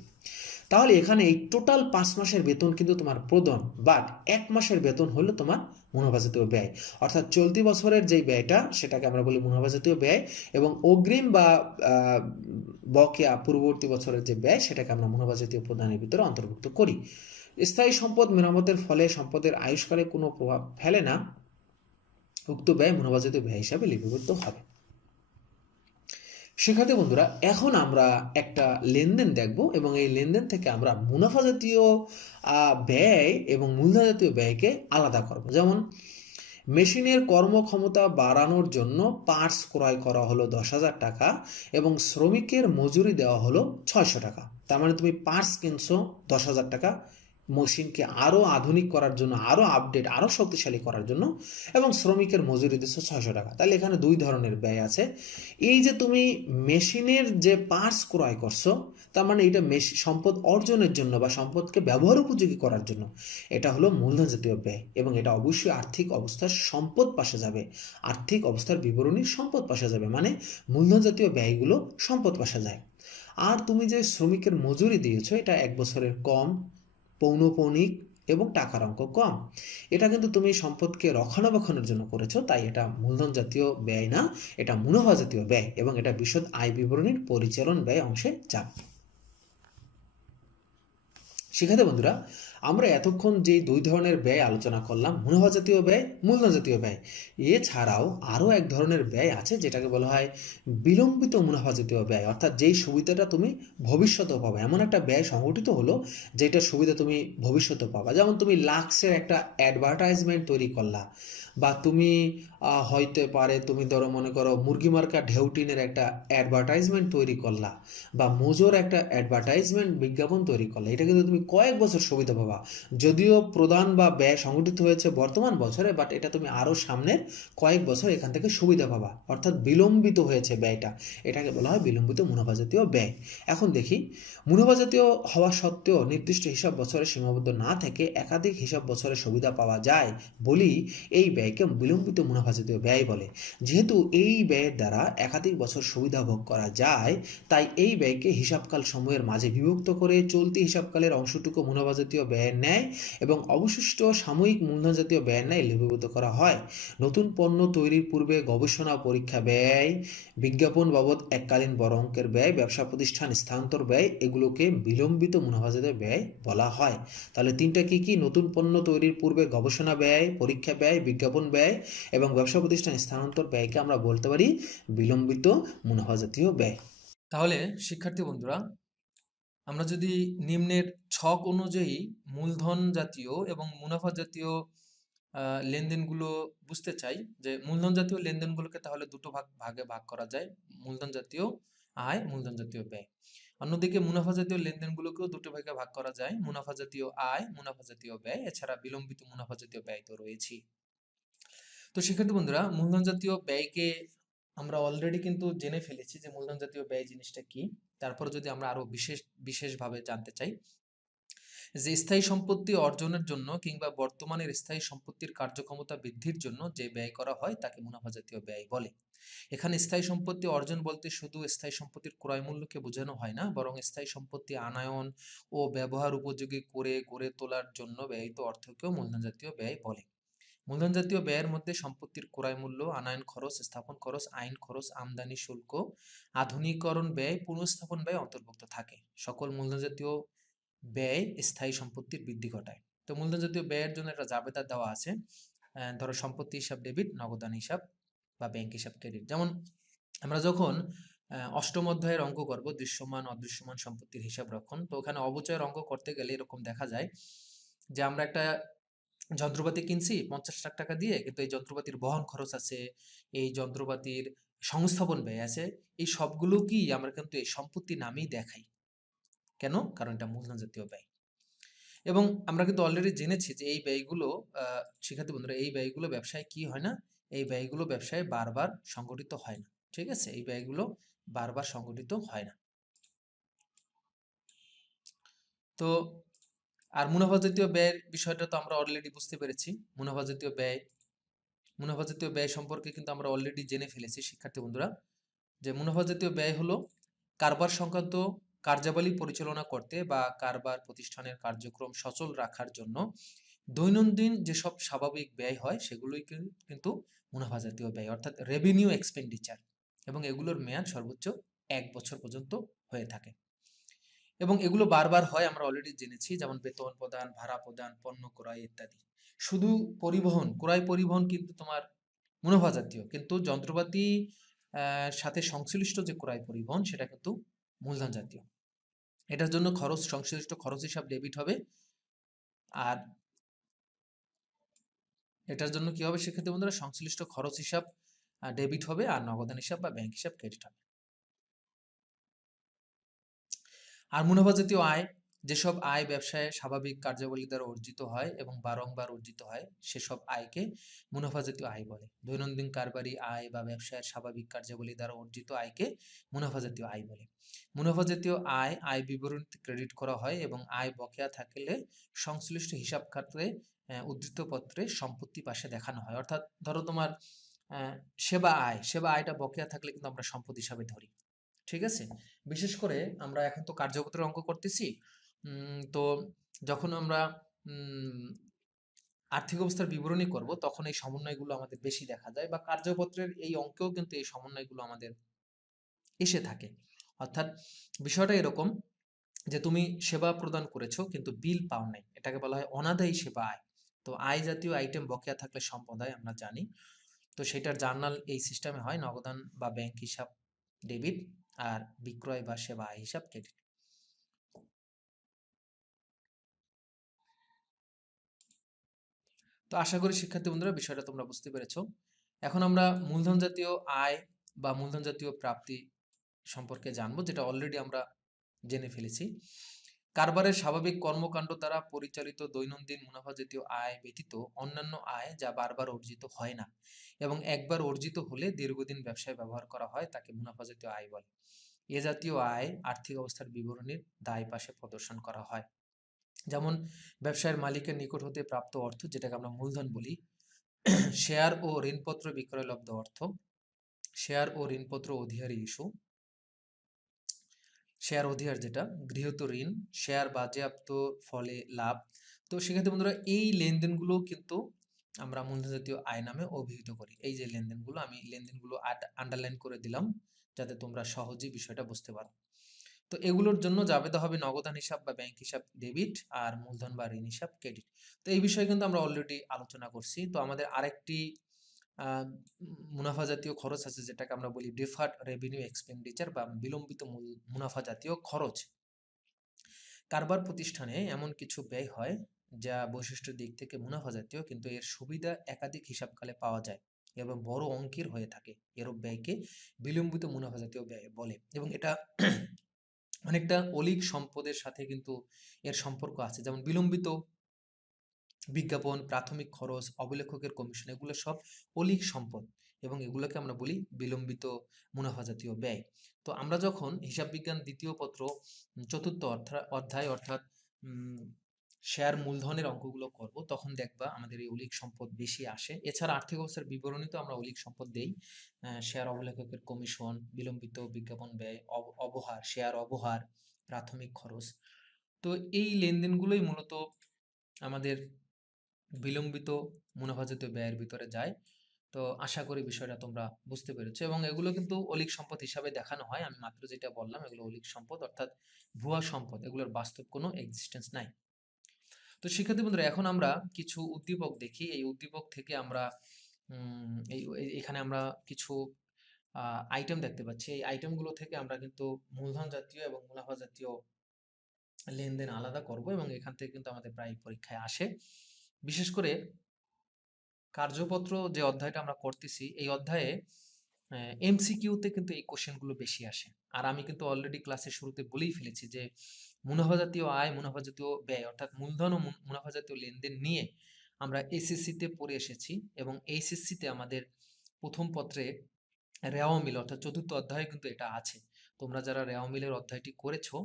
তাহলে এখানে এই টোটাল 5 মাসের বেতন কিন্তু তোমার প্রদান, বাট 1 মাসের বেতন হলো তোমার মুনাফা জাতীয় ব্যয়। অর্থাৎ চলতি বছরের যেই ব্যয়টা সেটাকে আমরা বলি মুনাফা জাতীয় ব্যয়, এবং অগ্রিম বা বকেয়া পূর্ববর্তী বছরের যে ব্যয় সেটাকে আমরা মুনাফা জাতীয় প্রদানের ভিতরে অন্তর্ভুক্ত করি। স্থায়ী সম্পদ মেরামতের ফলে সম্পদের আয়ুষ্কালে কোনো প্রভাব ফেলে না, উক্ত ব্যয় মুনাফা জাতীয় ব্যয় হিসাবে লিপিবদ্ধ হবে। শিক্ষার্থী বন্ধুরা, এখন আমরা একটা লেনদেন দেখব এবং এই লেনদেন থেকে আমরা মুনাফা জাতীয় ব্যয় এবং মূলধন জাতীয় ব্যয়কে আলাদা করব। যেমন মেশিনের কর্মক্ষমতা বাড়ানোর জন্য পার্টস ক্রয় করা হলো 10,000 টাকা এবং শ্রমিকের মজুরি দেওয়া হলো 600 টাকা। তার মানে তুমি পার্টস কিনছো 10,000 টাকা, মেশিনকে আরো আধুনিক করার জন্য, আরো আপডেট, আরো শক্তিশালী করার জন্য, এবং শ্রমিকের মজুরি দিচ্ছ 600 টাকা। তাহলে এখানে দুই ধরনের ব্যয় আছে। এই যে তুমি মেশিনের যে পার্টস ক্রয় করছো, তার মানে এটা সম্পদ অর্জনের জন্য বা সম্পদকে ব্যবহার উপযোগী করার জন্য, এটা হলো মূলধন জাতীয় ব্যয়, এবং এটা অবশ্যই আর্থিক অবস্থার সম্পদ পাশে যাবে। আর্থিক অবস্থার বিবরণী সম্পদ পাশে যাবে, মানে মূলধন জাতীয় ব্যয়গুলো সম্পদ পাশে যায়। আর তুমি যে শ্রমিকের মজুরি দিয়েছো, এটা 1 বছরের কম, পৌনঃপৌনিক এবং টাকার অঙ্ক কম। এটা কিন্তু তুমি সম্পদকে রক্ষণাবেক্ষণের জন্য করেছো, তাই এটা মূলধন জাতীয় ব্যয় না, এটা মুনাফা জাতীয় ব্যয়, এবং এটা বিশদ আয় বিবরণীর পরিচালন ব্যয় অংশে যাবে। শিক্ষার্থী বন্ধুরা, আমরা এতক্ষণ যে দুই ধরনের ব্যয় আলোচনা করলাম, মুনাফা জাতীয় ব্যয়, মূলধন জাতীয় ব্যয়, এছাড়াও আরো এক ধরনের ব্যয় আছে যেটাকে বলা হয় বিলম্বিত মুনাফা জাতীয় ব্যয়। অর্থাৎ যেই সুবিধাটা তুমি ভবিষ্যতে পাবে, এমন একটা ব্যয় সংগঠিত হলো যেটা সুবিধা তুমি ভবিষ্যতে পাবা। যেমন তুমি লাক্সের একটা অ্যাডভার্টাইজমেন্ট তৈরি করলা, বা তুমি হইতে পারে তুমি ধরো মনে করো মুরগি মার্কা ঢেউটিনের একটা অ্যাডভার্টাইজমেন্ট তৈরি করলা, বা মোজোর একটা অ্যাডভার্টাইজমেন্ট বিজ্ঞাপন তৈরি করলা। এটা কিন্তু তুমি কয়েক বছর সুবিধা পাবা, যদিও প্রদান বা ব্যয় সংগঠিত হয়েছে বর্তমান বছরে, বাট এটা তুমি আরো সামনের কয়েক বছর এখান থেকে সুবিধা পাবা। অর্থাৎ বিলম্বিত হয়েছে ব্যয়টা, এটাকে বলা হয় বিলম্বিত মুনাফা জাতীয় ব্যয়। এখন দেখি, মুনাফা জাতীয় হওয়া সত্ত্বেও নির্দিষ্ট হিসাব বছরে সীমাবদ্ধ না থেকে একাধিক হিসাব বছরে সুবিধা পাওয়া যায় বলি এই ব্যয়কে বিলম্বিত মুনাফা জাতীয় ব্যয় বলে। যেহেতু এই ব্যয়ের দ্বারা একাধিক বছর সুবিধা ভোগ করা যায়, তাই এই ব্যয়কে হিসাবকাল সময়ের মাঝে বিভক্ত করে চলতি হিসাবকালের অংশটুকু মুনাফা জাতীয় ব্যয়ের ন্যায় এবং অবশিষ্ট সাময়িক মূলধন জাতীয় ব্যয়ের ন্যায় লিপিবদ্ধ করা হয়। নতুন পণ্য তৈরির পূর্বে গবেষণা পরীক্ষা ব্যয়, বিজ্ঞাপন বাবদ এককালীন বড় অঙ্কের ব্যয়, ব্যবসা প্রতিষ্ঠান স্থানান্তর ব্যয়, এগুলোকে বিলম্বিত মুনাফা জাতীয় ব্যয় বলা হয়। তাহলে তিনটা কি কি? নতুন পণ্য তৈরির পূর্বে গবেষণা ব্যয়, পরীক্ষা ব্যয়, বিজ্ঞাপন ব্যয় এবং ব্যবসা প্রতিষ্ঠান স্থানান্তর ব্যয়কে আমরা বলতে পারি বিলম্বিত মুনাফা জাতীয় ব্যয়। তাহলে শিক্ষার্থী বন্ধুরা, আমরা যদি নিম্নের ছক অনুযায়ী মূলধন জাতীয় এবং মুনাফা জাতীয় লেনদেনগুলো বুঝতে চাই, যে মূলধন জাতীয় লেনদেনগুলোকে তাহলে দুটো ভাগে ভাগ করা যায়, মূলধন জাতীয় আয়, মূলধন জাতীয় ব্যয়। অন্যদিকে মুনাফা জাতীয় লেনদেনগুলোকেও দুটো ভাগে ভাগ করা যায়, মুনাফা জাতীয় আয়, মুনাফা জাতীয় ব্যয়, এছাড়া বিলম্বিত মুনাফা জাতীয় ব্যয় তো রয়েছেই। তো শিক্ষার্থী বন্ধুরা, মূলধন জাতীয় ব্যয়কে আমরা অলরেডি কিন্তু জেনে ফেলেছি যে মূলধন জাতীয় ব্যয় জিনিসটা কি। তারপর যদি আমরা আরো বিশেষভাবে জানতে চাই, যে স্থায়ী সম্পত্তি অর্জনের জন্য কিংবা বর্তমানের স্থায়ী সম্পত্তির কার্যক্ষমতা বৃদ্ধির জন্য যে ব্যয় করা হয় তাকে মুনাফা জাতীয় ব্যয় বলে। এখানে স্থায়ী সম্পত্তি অর্জন বলতে শুধু স্থায়ী সম্পত্তির ক্রয় মূল্যকে বোঝানো হয় না, বরং স্থায়ী সম্পত্তি আনায়ন ও ব্যবহার উপযোগী করে গড়ে তোলার জন্য ব্যয়িত অর্থকেও মূলধন জাতীয় ব্যয় বলে। মূলধন জাতীয় ব্যয়ের মধ্যে সম্পত্তির ক্রয় মূল্য, আনায়ন খরচ, স্থাপন খরচ, আইন খরচ, আমদানি শুল্ক, আধুনিকরণ ব্যয়, পুনঃস্থাপন ব্যয় অন্তর্ভুক্ত থাকে। সকল মূলধন জাতীয় ব্যয় স্থায়ী সম্পত্তির বৃদ্ধি ঘটায়। তো মূলধন জাতীয় ব্যয়ের জন্য একটা জাবেদা দেওয়া আছে। ধরো সম্পত্তি হিসাব ডেবিট, নগদান হিসাব বা ব্যাংক হিসাব ক্রেডিট। যেমন আমরা যখন অষ্টম অধ্যায়ের অঙ্ক করব দৃশ্যমান অদৃশ্যমান সম্পত্তির হিসাব রক্ষণ, তো ওখানে অবচয়ের অঙ্ক করতে গেলে এরকম দেখা যায় যে আমরা একটা যন্ত্রপাতি কিনছি 50 লাখ টাকা দিয়ে, কিন্তু এই যন্ত্রপাতির বহন খরচ আছে, এই যন্ত্রপাতির সংস্থাপন ব্যয় আছে, এই সবগুলো কি আমরা কিন্তু এই সম্পত্তি নামেই দেখাই। কেন? কারণ এটা মূলধন জাতীয় ব্যয়। এবং আমরা কিন্তু অলরেডি জেনেছি যে এই ব্যয়গুলো শিক্ষার্থী বন্ধুরা, এই ব্যয়গুলো ব্যবসায় কি হয় না, এই ব্যয়গুলো ব্যবসায় বারবার সংগঠিত হয় না। ঠিক আছে, এই ব্যয়গুলো বারবার সংগঠিত হয় না। তো আর মুনাফা জাতীয় ব্যয়ের বিষয়টা তো আমরা অলরেডি বুঝতে পেরেছি। মুনাফা জাতীয় ব্যয় সম্পর্কে কিন্তু আমরা অলরেডি জেনে ফেলেছি শিক্ষার্থী বন্ধুরা, যে মুনাফা জাতীয় ব্যয় হলো কারবার সংক্রান্ত কার্যাবলী পরিচালনা করতে বা কারবার প্রতিষ্ঠানের কার্যক্রম সচল রাখার জন্য দৈনন্দিন যেসব স্বাভাবিক ব্যয় হয় সেগুলোই কিন্তু মুনাফা জাতীয় ব্যয়, অর্থাৎ রেভিনিউ এক্সপেন্ডিচার, এবং এগুলোর মেয়াদ সর্বোচ্চ 1 বছর পর্যন্ত হয়ে থাকে। এবং এগুলো বারবার হয় আমরা অলরেডি জেনেছি, যেমন বেতন প্রদান, ভাড়া প্রদান, পণ্য ক্রয় ইত্যাদি। শুধু ক্রয় পরিবহন কিন্তু তোমার মুনাফা জাতীয়, কিন্তু যন্ত্রপাতি সাথে সংশ্লিষ্ট যে ক্রয় পরিবহন সেটা কিন্তু মূলধন জাতীয়। এটার জন্য সংশ্লিষ্ট খরচ হিসাব ডেবিট হবে, আর এটার জন্য কি হবে শিক্ষার্থী বন্ধুরা, সংশ্লিষ্ট খরচ হিসাব ডেবিট হবে, আর নগদান হিসাব বা ব্যাংক হিসাব ক্রেডিট হবে। আর মুনাফা জাতীয় আয়, যেসব আয় ব্যবসায় স্বাভাবিক কার্যাবলী দ্বারা অর্জিত হয় এবং বারংবার অর্জিত হয় সেসব আয়কে মুনাফা জাতীয় আয় বলে। দৈনন্দিন কারবারি আয় বা ব্যবসায়ের স্বাভাবিক কার্যাবলী দ্বারা অর্জিত আয়কে মুনাফা জাতীয় আয় বলে। মুনাফা জাতীয় আয় বিবরণীতে ক্রেডিট করা হয় এবং আয় বকেয়া থাকলে সংশ্লিষ্ট হিসাব খাতে উদ্ধৃত পত্রে সম্পত্তি পাশে দেখানো হয়। অর্থাৎ ধরো তোমার সেবা আয়টা বকেয়া থাকলে কিন্তু আমরা সম্পদ হিসাবে ধরি। ঠিক আছে, বিশেষ করে আমরা এখন তো কার্যপত্রের অঙ্ক করতেছি। তো যখন আমরা আর্থিক অবস্থার বিবরণী করব তখন এই সমন্বয়গুলো আমাদের বেশি দেখা যায়, বা কার্যপত্রের এই অঙ্কেও কিন্তু এই সমন্বয়গুলো আমাদের এসে থাকে। অর্থাৎ বিষয়টা এরকম যে তুমি সেবা প্রদান করেছো কিন্তু বিল পাও নাই, এটাকে বলা হয় অনাদায়ী সেবা আয়। তো আয় জাতীয় আইটেম বকেয়া থাকলে সম্পদ আয় আমরা জানি। তো সেটার জার্নাল এই সিস্টেমে হয়, নগদান বা ব্যাংক হিসাব ডেবিট, আর বিক্রয় বা সেবা আয় হিসাব ক্রেডিট। তো আশা করি শিক্ষার্থী বন্ধুরা বিষয়টা তোমরা বুঝতে পেরেছো। এখন আমরা মূলধন জাতীয় আয় বা মূলধন জাতীয় প্রাপ্তি সম্পর্কে জানবো, যেটা অলরেডি আমরা জেনে ফেলেছি। কারবারের স্বাভাবিক কর্মকাণ্ড দ্বারা পরিচালিত দৈনন্দিন মুনাফা জাতীয় আয় ব্যতীত অন্যান্য আয় যা বারবার অর্জিত হয় না এবং একবার অর্জিত হলে দীর্ঘদিন ব্যবসায় ব্যবহার করা হয় তাকে মুনাফা জাতীয় আয় বলে। এ জাতীয় আয় আর্থিক অবস্থার বিবরণীর দায় পাশে প্রদর্শন করা হয়। যেমন ব্যবসায়ের মালিকের নিকট হতে প্রাপ্ত অর্থ, যেটাকে আমরা মূলধন বলি, শেয়ার ও ঋণপত্র বিক্রয়লব্ধ অর্থ, শেয়ার ও ঋণপত্র অধিহারী ইস্যু, শেয়ার অধিহার যেটা, গৃহীত ঋণ, শেয়ার বাজেয়াপ্ত ফলে লাভ। তো সেক্ষেত্রে বন্ধুরা এই লেনদেনগুলো কিন্তু আমরা মূলধন জাতীয় আয় নামে অভিহিত করি। এই যে লেনদেনগুলো, আমি লেনদেনগুলো আন্ডারলাইন করে দিলাম যাতে তোমরা সহজেই বিষয়টা বুঝতে পারো। তো এগুলোর জন্য জাবেদা হবে নগদান হিসাব বা ব্যাংক হিসাব ডেবিট, আর মূলধন বা ঋণ হিসাব ক্রেডিট। তো এই বিষয়ে কিন্তু আমরা অলরেডি আলোচনা করছি। তো আমাদের আরেকটি মুনাফা জাতীয় খরচ আছে যেটাকে আমরা বলি ডিফার্ড রেভিনিউ এক্সপেন্ডিচার বা বিলম্বিত মুনাফা জাতীয় খরচ। কারবার প্রতিষ্ঠানে এমন কিছু ব্যয় হয় যা বৈশিষ্ট্যের দিক থেকে মুনাফা জাতীয়, কিন্তু এর সুবিধা একাধিক হিসাবকালে পাওয়া যায় এবং বড় অঙ্কের হয়ে থাকে। এরূপ ব্যয়কে বিলম্বিত মুনাফা জাতীয় ব্যয় বলে, এবং এটা অনেকটা অলীক সম্পদের সাথে কিন্তু এর সম্পর্ক আছে। যেমন বিলম্বিত বিজ্ঞাপন, প্রাথমিক খরচ, অবলেখকের কমিশন, এগুলো সব অলীক সম্পদ এবং এগুলোকে আমরা বলি বিলম্বিত মুনাফা জাতীয় ব্যয়। তো আমরা যখন হিসাব বিজ্ঞান দ্বিতীয় পত্র চতুর্থ অধ্যায় অর্থাৎ শেয়ার মূলধনের অঙ্কগুলো করব তখন দেখবা আমাদের এই অলীক সম্পদ বেশি আসে। এছাড়া আর্থিক অবস্থার বিবরণীতে আমরা অলীক সম্পদ দেই, শেয়ার অবলেখকের কমিশন, বিলম্বিত বিজ্ঞাপন ব্যয়, অবহার, শেয়ার অবহার, প্রাথমিক খরচ। তো এই লেনদেনগুলোই মূলত আমাদের বিলম্বিত মুনাফা জাতীয় ব্যয়ের ভিতরে যায়। তো আশা করি বিষয়টা তোমরা বুঝতে পেরেছো, এবং এগুলো কিন্তু অলীক সম্পদ হিসাবে দেখানো হয়। আমি মাত্র যেটা বললাম এগুলো অলীক সম্পদ অর্থাৎ ভুয়া সম্পদ, এগুলোর বাস্তব কোনো এক্সিস্টেন্স নাই। তো শিক্ষার্থী বন্ধুরা, এখন আমরা কিছু উদ্দীপক দেখি। এই উদ্দীপক থেকে আমরা এখানে আমরা কিছু আইটেম দেখতে পাচ্ছি। এই আইটেমগুলো থেকে আমরা কিন্তু মূলধন জাতীয় এবং মুনাফা জাতীয় লেনদেন আলাদা করব, এবং এখান থেকে কিন্তু আমাদের প্রায় পরীক্ষায় আসে। বিশেষ করে কার্যপত্র যে অধ্যায়টা আমরা করতেছি, এই অধ্যায়ে এমসিকিউতে কিন্তু এই কোশ্চেনগুলো বেশি আসে। আর আমি কিন্তু অলরেডি ক্লাসের শুরুতে বলেই ফেলেছি যে মুনাফা জাতীয় আয়, মুনাফা জাতীয় ব্যয়, অর্থাৎ মূলধন ও মুনাফা জাতীয় লেনদেন নিয়ে আমরা এসএসসিতে পড়ে এসেছি, এবং এইচএসসিতে আমাদের প্রথম পত্রে রেওয়া মিল অর্থাৎ চতুর্থ অধ্যায়ে কিন্তু এটা আছে। তোমরা যারা রেওয়া মিলের অধ্যায়টি করেছো,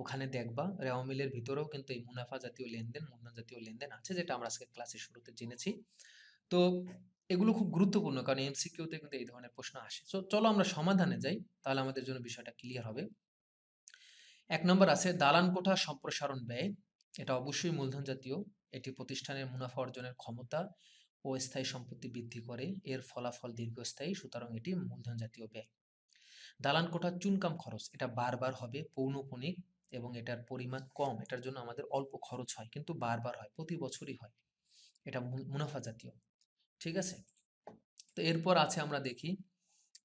ওখানে দেখবা রেওয়া মিলের ভিতরেও কিন্তু এই মুনাফা জাতীয় লেনদেন, মূলধন জাতীয় লেনদেন আছে, যেটা আমরা আজকে ক্লাসের শুরুতে জেনেছি। তো এগুলো খুব গুরুত্বপূর্ণ, কারণ এমসিকিউতে কিন্তু এই ধরনের প্রশ্ন আসে। সো চলো আমরা সমাধানে যাই, তাহলে আমাদের জন্য বিষয়টা ক্লিয়ার হবে। 1 নম্বর আছে দালান কোঠা সম্প্রসারণ ব্যয়। এটা অবশ্যই মূলধন জাতীয়। এটি প্রতিষ্ঠানের মুনাফা অর্জনের ক্ষমতা ও স্থায়ী সম্পত্তি বৃদ্ধি করে, এর ফলাফল দীর্ঘস্থায়ী, সুতরাং এটি মূলধন জাতীয় ব্যয়। দালান কোঠার চুনকাম খরচ, এটা বারবার হবে, পৌনঃপুনিক, এবং এটার পরিমাণ কম, এটার জন্য আমাদের অল্প খরচ হয়, কিন্তু বারবার হয়, প্রতি বছরই হয়। এটা মুনাফা জাতীয়। ঠিক আছে। তো এরপর আছে আমরা দেখি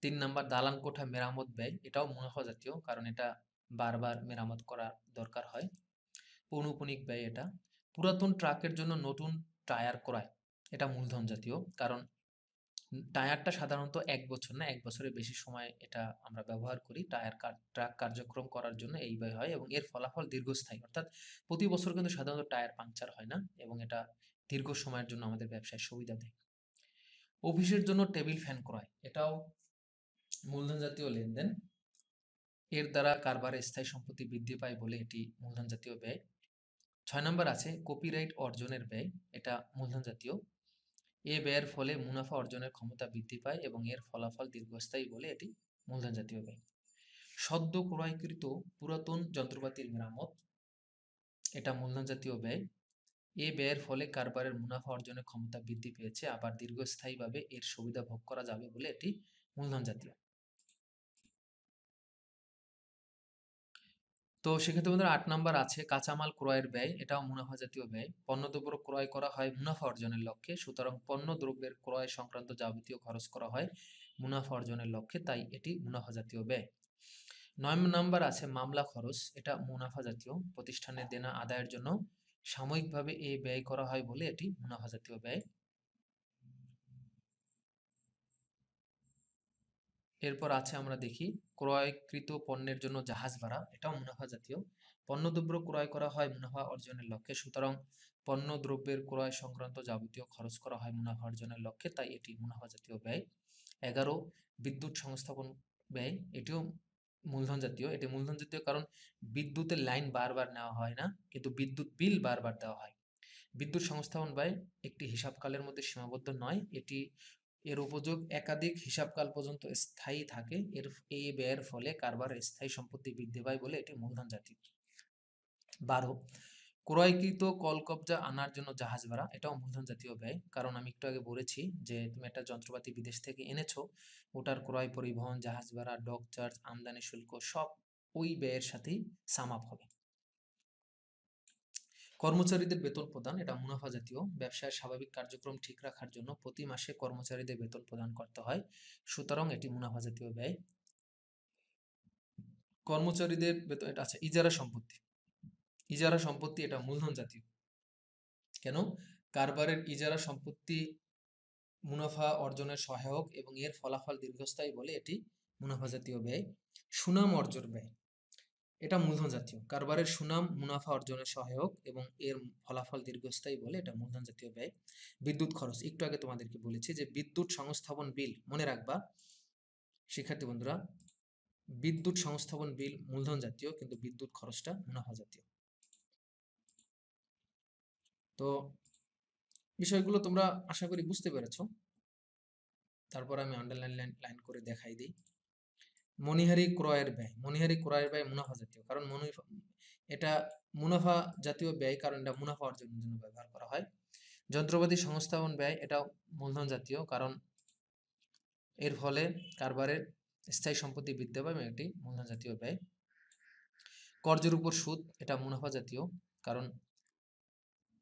3 নাম্বার দালান কোঠা মেরামত ব্যয়। এটাও মুনাফা জাতীয়, কারণ এটা বারবার মেরামত করা দরকার হয়। পৌনঃপুনিক ব্যয় এটা। পুরাতন ট্রাকের জন্য নতুন টায়ার ক্রয়, এটা মূলধন জাতীয়, কারণ টায়ারটা সাধারণত 1 বছর না 1 বছরের বেশি সময় এটা আমরা ব্যবহার করি। ট্রাক কার্যক্রম করার জন্য এই ব্যয় হয়, এবং এর ফলাফল দীর্ঘস্থায়ী, অর্থাৎ প্রতি বছর কিন্তু সাধারণত টায়ার পাংচার হয় না, এবং এটা দীর্ঘ সময়ের জন্য আমাদের ব্যবসায় সুবিধা দেয়। অফিসের জন্য টেবিল ফ্যান ক্রয়, এটাও মূলধন জাতীয় লেনদেন। এর দ্বারা কারবারে স্থায়ী সম্পত্তি বৃদ্ধি পায় বলে এটি মূলধন জাতীয় ব্যয়। 6 নম্বর আছে কপিরাইট অর্জনের ব্যয়। এটা মূলধন জাতীয়। এ ব্যয়ের ফলে মুনাফা অর্জনের ক্ষমতা বৃদ্ধি পায়, এবং এর ফলাফল দীর্ঘস্থায়ী বলে এটি মূলধন জাতীয় ব্যয়। সদ্য ক্রয়কৃত পুরাতন যন্ত্রপাতির মেরামত, এটা মূলধন জাতীয় ব্যয়। এ ব্যয়ের ফলে কারবারের মুনাফা অর্জনের ক্ষমতা বৃদ্ধি পেয়েছে, আবার দীর্ঘস্থায়ীভাবে এর সুবিধা ভোগ করা যাবে বলে এটি মূলধন জাতীয়। তো সেক্ষেত্রে বন্ধুরা 8 নাম্বার আছে কাঁচামাল ক্রয়ের ব্যয়। এটাও মুনাফা জাতীয় ব্যয়। পণ্যদ্রব্য ক্রয় করা হয় মুনাফা অর্জনের লক্ষ্যে, সুতরাং পণ্য দ্রব্যের ক্রয় সংক্রান্ত যাবতীয় খরচ করা হয় মুনাফা অর্জনের লক্ষ্যে, তাই এটি মুনাফা জাতীয় ব্যয়। 9 নাম্বার আছে মামলা খরচ। এটা মুনাফা জাতীয়। প্রতিষ্ঠানের দেনা আদায়ের জন্য সাময়িকভাবে এই ব্যয় করা হয় বলে এটি মুনাফা জাতীয় ব্যয়। এরপর আছে আমরা দেখি ক্রয়কৃত পণ্যের জন্য জাহাজ ভাড়া। এটাও মুনাফা জাতীয়। পণ্যদ্রব্য ক্রয় করা হয় মুনাফা অর্জনের লক্ষ্যে, সুতরাং পণ্য দ্রব্যের ক্রয় সংক্রান্ত যাবতীয় খরচ করা হয় মুনাফা অর্জনের লক্ষ্যে, তাই এটি মুনাফা জাতীয় ব্যয়। 11 বিদ্যুৎ সংস্থাপন ব্যয়। এটিও মূলধন জাতীয়। এটি মূলধন জাতীয় কারণ বিদ্যুতের লাইন বারবার নেওয়া হয় না, কিন্তু বিদ্যুৎ বিল বারবার দেওয়া হয়। বিদ্যুৎ সংস্থাপন ব্যয় একটি হিসাবকালের মধ্যে সীমাবদ্ধ নয়, এর উপযোগ একাধিক হিসাবকাল পর্যন্ত স্থায়ী থাকে। এই ব্যয়ের ফলে কারবারের স্থায়ী সম্পত্তি বৃদ্ধি পায় বলে এটি মূলধন জাতীয়। 12 ক্রয়কৃত কলকব্জা আনার জন্য জাহাজ ভাড়া। এটাও মূলধন জাতীয় ব্যয়, কারণ আমি একটু আগে বলেছি যে তুমি একটা যন্ত্রপাতি বিদেশ থেকে এনেছো, ওটার ক্রয়, পরিবহন, জাহাজ ভাড়া, ডক চার্জ, আমদানি শুল্ক সব ওই ব্যয়ের সাথেই সাম আপ হবে। কর্মচারীদের বেতন প্রদান, এটা মুনাফা জাতীয়। ব্যবসায়ের স্বাভাবিক কার্যক্রম ঠিক রাখার জন্য প্রতি মাসে কর্মচারীদের বেতন প্রদান করতে হয়, সুতরাং এটি মুনাফা জাতীয় ব্যয়। কর্মচারীদের বেতন, এটা আছে ইজারা সম্পত্তি। ইজারা সম্পত্তি এটা মূলধন জাতীয়। কেন? কারবারের ইজারা সম্পত্তি মুনাফা অর্জনের সহায়ক, এবং এর ফলাফল দীর্ঘস্থায়ী বলে এটি মুনাফা জাতীয় ব্যয়। সুনাম অর্জন ব্যয়, এটা মূলধন জাতীয়। কারবারের সুনাম মুনাফা অর্জনের সহায়ক, এবং এর ফলাফল দীর্ঘস্থায়ী বলে এটা মূলধন জাতীয় ব্যয়। বিদ্যুৎ খরচ, একটু আগে তোমাদেরকে বলেছি যে বিদ্যুৎ সংস্থাপন বিল, মনে রাখবা শিক্ষার্থী বন্ধুরা, বিদ্যুৎ সংস্থাপন বিল মূলধন জাতীয়, কিন্তু বিদ্যুৎ খরচটা মুনাফা জাতীয়। তো বিষয়গুলো তোমরা আশা করি বুঝতে পেরেছো। তারপর আমি আন্ডারলাইন লাইন করে দেখাই দিই। মণিহারি ক্রয়ের ব্যয়। মণিহারি ক্রয়ের ব্যয় মুনাফা জাতীয়, কারণ এটা মুনাফা জাতীয় ব্যয়, কারণ এটা মুনাফা অর্জনের জন্য ব্যবহার করা হয়। যন্ত্রপাতি সংস্থাপন ব্যয়, এটা মূলধন জাতীয়, কারণ এর ফলে কারবারের স্থায়ী সম্পত্তি বৃদ্ধি পায়, এবং এটি মূলধন জাতীয় ব্যয়। কর্জের উপর সুদ, এটা মুনাফা জাতীয়, কারণ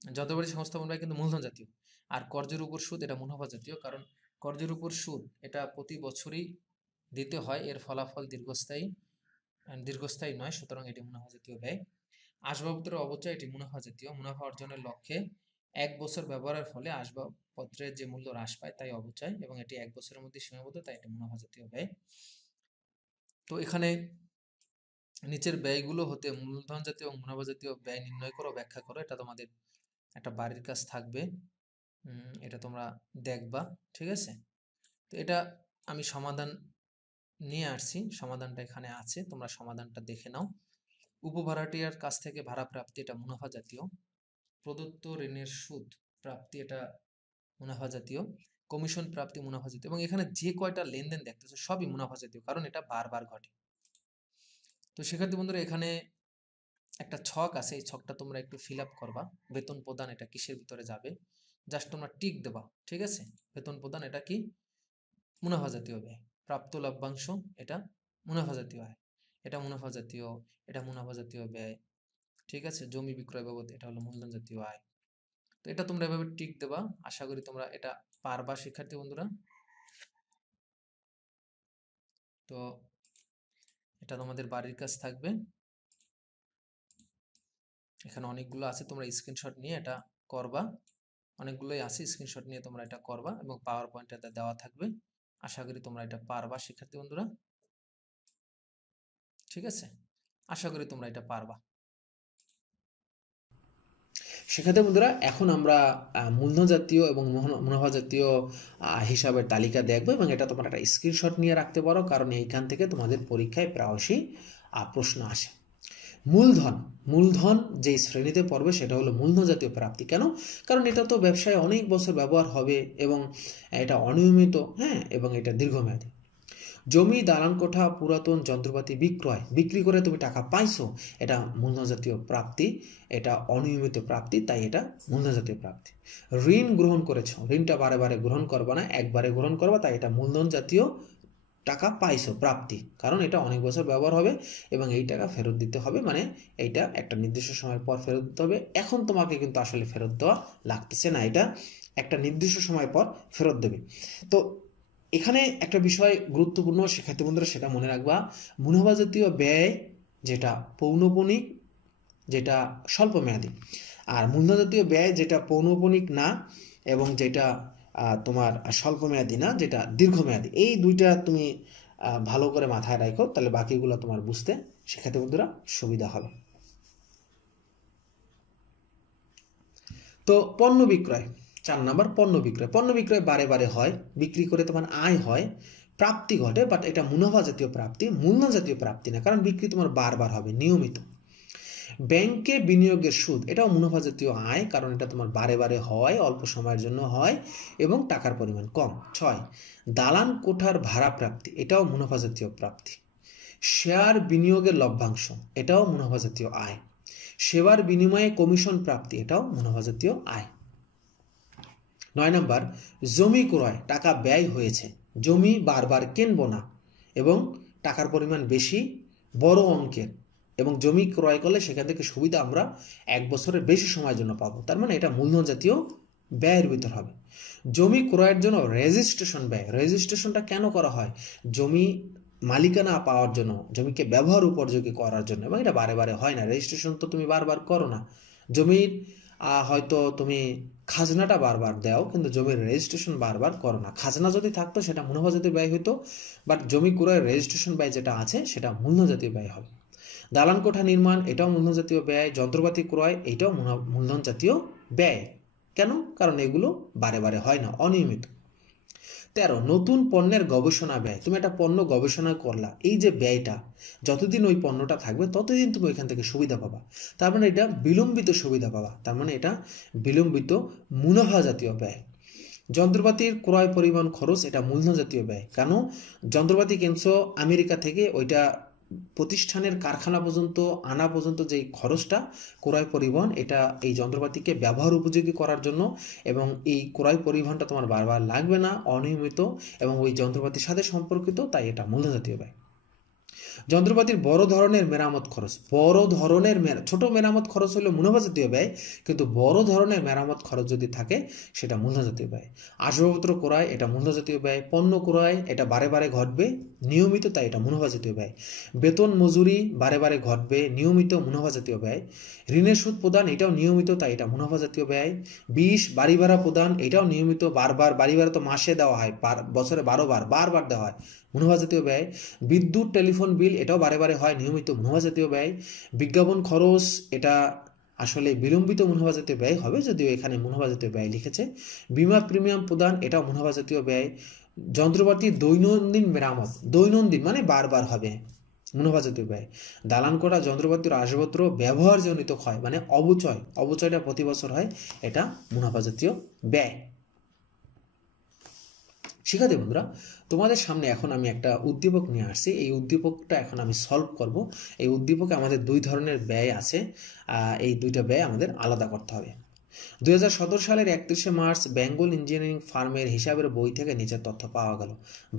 যন্ত্রপাতি সংস্থাপন ব্যয় কিন্তু মূলধন জাতীয়। আর কর্জের উপর সুদ এটা মুনাফা জাতীয়, কারণ কর্জের উপর সুদ এটা প্রতি বছরই দিতে হয়, এর ফলাফল দীর্ঘস্থায়ী নয়, সুতরাং এটি মুনাফা জাতীয় ব্যয়। আসবাবপত্রের অপচয় এটি মুনাফা জাতীয়। মুনাফা অর্জনের লক্ষ্যে 1 বছর ব্যবহারের ফলে আসবাবপত্রের যে মূল্য হ্রাস পায় তাই অপচয়, এবং এটি 1 বছরের মধ্যে সীমাবদ্ধ, তাই এটি মুনাফা জাতীয় ব্যয়। তো এখানে নিচের ব্যয়গুলো হতে মূলধন জাতীয় এবং মুনাফা জাতীয় ব্যয় নির্ণয় করো, ব্যাখ্যা করো। এটা তোমাদের একটা বাড়ির কাজ থাকবে, এটা তোমরা দেখবা, ঠিক আছে? তো এটা আমি সমাধান নিয়ে আসছি, সমাধানটা এখানে আছে, তোমরা সমাধানটা দেখে নাও। উপভাড়াটিয়ার কাছ থেকে ভাড়া প্রাপ্তি এটা মুনাফা জাতীয়। প্রদত্ত ঋণের সুদ প্রাপ্তি এটা মুনাফা জাতীয়। কমিশন প্রাপ্তি মুনাফা জাতীয়। এবং এখানে যে কয়টা লেনদেন দেখতেছো সবই মুনাফা জাতীয়, কারণ এটা বারবার ঘটে। তো শিক্ষার্থী বন্ধুরা, এখানে একটা ছক আছে, এই ছকটা তোমরা একটু ফিল আপ করবা। বেতন প্রদান এটা কিসের ভিতরে যাবে, জাস্ট তোমরা টিক দেবা, ঠিক আছে? বেতন প্রদান এটা কি? মুনাফা জাতীয় ব্যয়। প্রাপ্ত লভ্যাংশ এটা মুনাফা জাতীয় আয়, এটা মুনাফা জাতীয়, এটা মুনাফা জাতীয় ব্যয়, ঠিক আছে? জমি বিক্রয় বাবদ এটা হলো মূলধন জাতীয় আয়। তো এটা তোমরা এভাবে টিক দেবা। আশা করি তোমরা এটা পারবা শিক্ষার্থী বন্ধুরা। তো এটা তোমাদের বাড়ির কাজ থাকবে। এখানে অনেকগুলো আছে, তোমরা স্ক্রিনশট নিয়ে এটা করবা। অনেকগুলোই আছে, স্ক্রিনশট নিয়ে তোমরা এটা করবা এবং পাওয়ার পয়েন্টে দেওয়া থাকবে। আশা করি তোমরা এটা পারবা শিক্ষার্থী বন্ধুরা, ঠিক আছে? আশা করি তোমরা এটা পারবা। শিক্ষার্থী বন্ধুরা, এখন আমরা মূলধন জাতীয় এবং মুনাফা জাতীয় হিসাবের তালিকা দেখব, এবং এটা তোমরা একটা স্ক্রিনশট নিয়ে রাখতে পারো, কারণ এইখান থেকে তোমাদের পরীক্ষায় প্রায়শই প্রশ্ন আসে। মূলধন যে শ্রেণীতে পড়বে সেটা হলো মূলধন জাতীয় প্রাপ্তি। কেন? কারণ এটা তো ব্যবসায় অনেক বছর ব্যবহার হবে এবং এটা অনিয়মিত, হ্যাঁ, এবং এটা দীর্ঘমেয়াদী। জমি, দালান কোঠা, পুরাতন যন্ত্রপাতি বিক্রি করে তুমি টাকা পাইছো, এটা মূলধন জাতীয় প্রাপ্তি, এটা অনিয়মিত প্রাপ্তি, তাই এটা মূলধন জাতীয় প্রাপ্তি। ঋণ গ্রহণ করেছো, ঋণটা বারে বারে গ্রহণ করবা না, একবারে গ্রহণ করবা, তাই এটা মূলধন জাতীয় টাকা পাইছো প্রাপ্তি, কারণ এটা অনেক বছর ব্যবহার হবে এবং এই টাকা ফেরত দিতে হবে, মানে এইটা একটা নির্দিষ্ট সময় পর ফেরত দিতে হবে। এখন তোমাকে কিন্তু আসলে ফেরত দেওয়া লাগতেছে না, এটা একটা নির্দিষ্ট সময় পর ফেরত দেবে। তো এখানে একটা বিষয় গুরুত্বপূর্ণ শিক্ষার্থী বন্ধুরা, সেটা মনে রাখবা। মুনাফা জাতীয় ব্যয় যেটা পৌনঃপুনিক, যেটা স্বল্প মেয়াদী, আর মূলধন জাতীয় ব্যয় যেটা পৌনঃপুনিক না এবং যেটা তোমার স্বল্প মেয়াদী না, যেটা দীর্ঘমেয়াদী। এই দুইটা তুমি ভালো করে মাথায় রাখো, তাহলে বাকিগুলো তোমার বুঝতে শিক্ষার্থী বন্ধুরা সুবিধা হবে। তো পণ্য বিক্রয়, 4 নম্বর পণ্য বিক্রয় বারে বারে হয়, বিক্রি করে তোমার আয় হয়, প্রাপ্তি ঘটে, বাট এটা মুনাফা জাতীয় প্রাপ্তি, মূলধন জাতীয় প্রাপ্তি না, কারণ বিক্রি তোমার বারবার হবে নিয়মিত। ব্যাংকে বিনিয়োগের সুদ, এটাও মুনাফা জাতীয় আয়, কারণ এটা তোমার বারে বারে হয়, অল্প সময়ের জন্য হয় এবং টাকার পরিমাণ কম। 6, দালান কোঠার ভাড়া প্রাপ্তি, এটাও মুনাফা জাতীয় প্রাপ্তি। শেয়ার বিনিয়োগের লভ্যাংশ, এটাও মুনাফা জাতীয় আয়। সেবার বিনিময়ে কমিশন প্রাপ্তি, এটাও মুনাফা জাতীয় আয়। 9 নম্বর জমি ক্রয়, টাকা ব্যয় হয়েছে, জমি বারবার কিনবো না এবং টাকার পরিমাণ বেশি, বড় অঙ্কের, এবং জমি ক্রয় করলে সেখান থেকে সুবিধা আমরা 1 বছরের বেশি সময়ের জন্য পাবো, তার মানে এটা মূলধন জাতীয় ব্যয়ের ভিতর হবে। জমি ক্রয়ের জন্য রেজিস্ট্রেশন ব্যয়, রেজিস্ট্রেশনটা কেন করা হয়? জমি মালিকানা পাওয়ার জন্য, জমিকে ব্যবহার উপযোগী করার জন্য, এবং এটা বারে বারে হয় না, রেজিস্ট্রেশন তো তুমি বারবার করো না। জমির হয়তো তুমি খাজনাটা বারবার দাও, কিন্তু জমির রেজিস্ট্রেশন বারবার করো না। খাজনা যদি থাকতো সেটা মুনাফা জাতীয় ব্যয় হইতো, বাট জমি ক্রয়ের রেজিস্ট্রেশন ব্যয় যেটা আছে সেটা মূলধন জাতীয় ব্যয় হবে। দালান কোঠা নির্মাণ, এটাও মূলধন জাতীয় ব্যয়। যন্ত্রপাতি ক্রয়, এটাও মূলধন জাতীয় ব্যয়। কেন? কারণ এগুলো বারে বারে হয় না, অনিয়মিত। 13, নতুন পণ্যের গবেষণা ব্যয়, তুমি একটা পণ্য গবেষণা করলা, এই যে ব্যয়টা, যতদিন ওই পণ্যটা থাকবে ততদিন তুমি ওইখান থেকে সুবিধা পাবা, তার মানে এটা বিলম্বিত সুবিধা পাবা, তার মানে এটা বিলম্বিত মুনাফা জাতীয় ব্যয়। যন্ত্রপাতির ক্রয় পরিবহন খরচ, এটা মূলধন জাতীয় ব্যয়। কেন? যন্ত্রপাতি কিনছো আমেরিকা থেকে, ওইটা প্রতিষ্ঠানের কারখানা পর্যন্ত আনা পর্যন্ত যে খরচটা, ক্রয় পরিবহন, এটা এই যন্ত্রপাতিকে ব্যবহার উপযোগী করার জন্য, এবং এই ক্রয় পরিবহনটা তোমার বারবার লাগবে না, অনিয়মিত এবং ওই যন্ত্রপাতির সাথে সম্পর্কিত, তাই এটা মূলধন জাতীয় ব্যয়। যন্ত্রপাতির বড় ধরনের মেরামত খরচ, বড় ধরনের ছোট মেরামত খরচ হলো মুনাফা জাতীয় ব্যয়, কিন্তু বড় ধরনের মেরামত খরচ যদি থাকে সেটা মূলধন জাতীয় ব্যয়। আসবাবপত্র ক্রয় এটা মূলধন জাতীয় ব্যয়। পণ্য ক্রয় এটা বারে বারে ঘটবে নিয়মিত, তাই এটা মুনাফা জাতীয় ব্যয়। বেতন মজুরি বারে বারে ঘটবে নিয়মিত, মুনাফা জাতীয় ব্যয়। ঋণের সুদ প্রদান এটাও নিয়মিত, তাই এটা মুনাফা জাতীয় ব্যয়। বিষ বাড়ি ভাড়া প্রদান এটাও নিয়মিত, বারবার। বাড়ি ভাড়া তো মাসে দেওয়া হয়, বছরে 12 বার বারবার দেওয়া হয়, মুনাফা জাতীয় ব্যয়। বিদ্যুৎ টেলিফোন বিল এটাও বারে বারে হয় নিয়মিত, মুনাফা জাতীয় ব্যয়। বিজ্ঞাপন খরচ এটা আসলে বিলম্বিত মুনাফা জাতীয় ব্যয় হবে, যদিও এখানে মুনাফা জাতীয় ব্যয় লিখেছে। বীমা প্রিমিয়াম প্রদান এটাও মুনাফা জাতীয় ব্যয়। যন্ত্রপাতি দৈনন্দিন মেরামত, দৈনন্দিন মানে বারবার হবে, মুনাফা জাতীয় ব্যয়। দালান করা যন্ত্রপাতির আসবাবপত্র ব্যবহারজনিত ক্ষয় মানে অবচয়, অবচয়টা প্রতি বছর হয়, এটা মুনাফা জাতীয় ব্যয়। শিক্ষার্থী বন্ধুরা, তোমাদের সামনে এখন আমি একটা উদ্দীপক নিয়ে আসছি। এই উদ্দীপকটা এখন আমি সলভ করব। এই উদ্দীপকে আমাদের দুই ধরনের ব্যয় আছে, এই দুইটা ব্যয় আমাদের আলাদা করতে হবে। 2017 সালের 31শে মার্চ বেঙ্গল ইঞ্জিনিয়ারিং ফার্মের হিসাবের বই থেকে নিচের তথ্য পাওয়া গেল।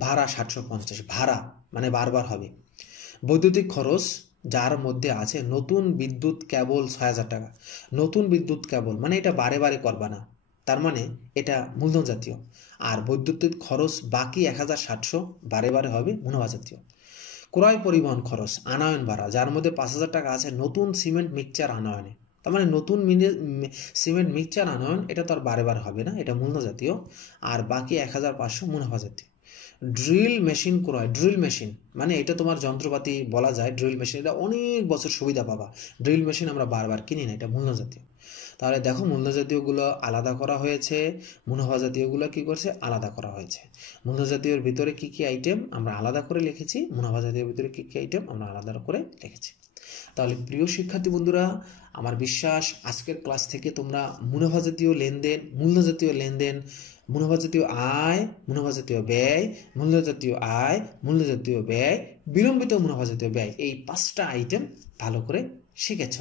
ভাড়া 750, ভাড়া মানে বারবার হবে। বৈদ্যুতিক খরচ যার মধ্যে আছে নতুন বিদ্যুৎ কেবল 6000 টাকা। নতুন বিদ্যুৎ কেবল মানে এটা বারে বারে করবা না, তার মানে এটা মূলধন জাতীয়। আর বৈদ্যুতিক খরচ বাকি 1700 বারে বারে হবে, মুনাফা জাতীয়। ক্রয় পরিবহন খরচ আনয়ন ভাড়া যার মধ্যে 5000 টাকা আছে নতুন সিমেন্ট মিক্সচার আনয়নে, তার মানে নতুন সিমেন্ট মিক্সচার আনয়ন, এটা তো আর বারে বারে হবে না, এটা মূলধন জাতীয়। আর বাকি 1500 মুনাফা জাতীয়। ড্রিল মেশিন ক্রয়, ড্রিল মেশিন মানে এটা তোমার যন্ত্রপাতি বলা যায়। ড্রিল মেশিন এটা অনেক বছর সুবিধা পাবা, ড্রিল মেশিন আমরা বারবার কিনি না, এটা মূলধন জাতীয়। তাহলে দেখো মূলধন জাতীয়গুলো আলাদা করা হয়েছে, মুনাফা জাতীয়গুলো কি করছে আলাদা করা হয়েছে। মূলধন জাতীয়র ভিতরে কি কি আইটেম আমরা আলাদা করে লিখেছি, মুনাফা জাতীয়র ভিতরে কি কি আইটেম আমরা আলাদা করে লিখেছি। তাহলে প্রিয় শিক্ষার্থী বন্ধুরা, আমার বিশ্বাস আজকের ক্লাস থেকে তোমরা মুনাফা জাতীয় লেনদেন, মূলধন জাতীয় লেনদেন, মুনাফা জাতীয় আয়, মুনাফা জাতীয় ব্যয়, মূল্য জাতীয় আয়, মূল্য জাতীয় ব্যয়, বিলম্বিত মুনাফা জাতীয় ব্যয়, এই 5টা আইটেম ভালো করে শিখেছ।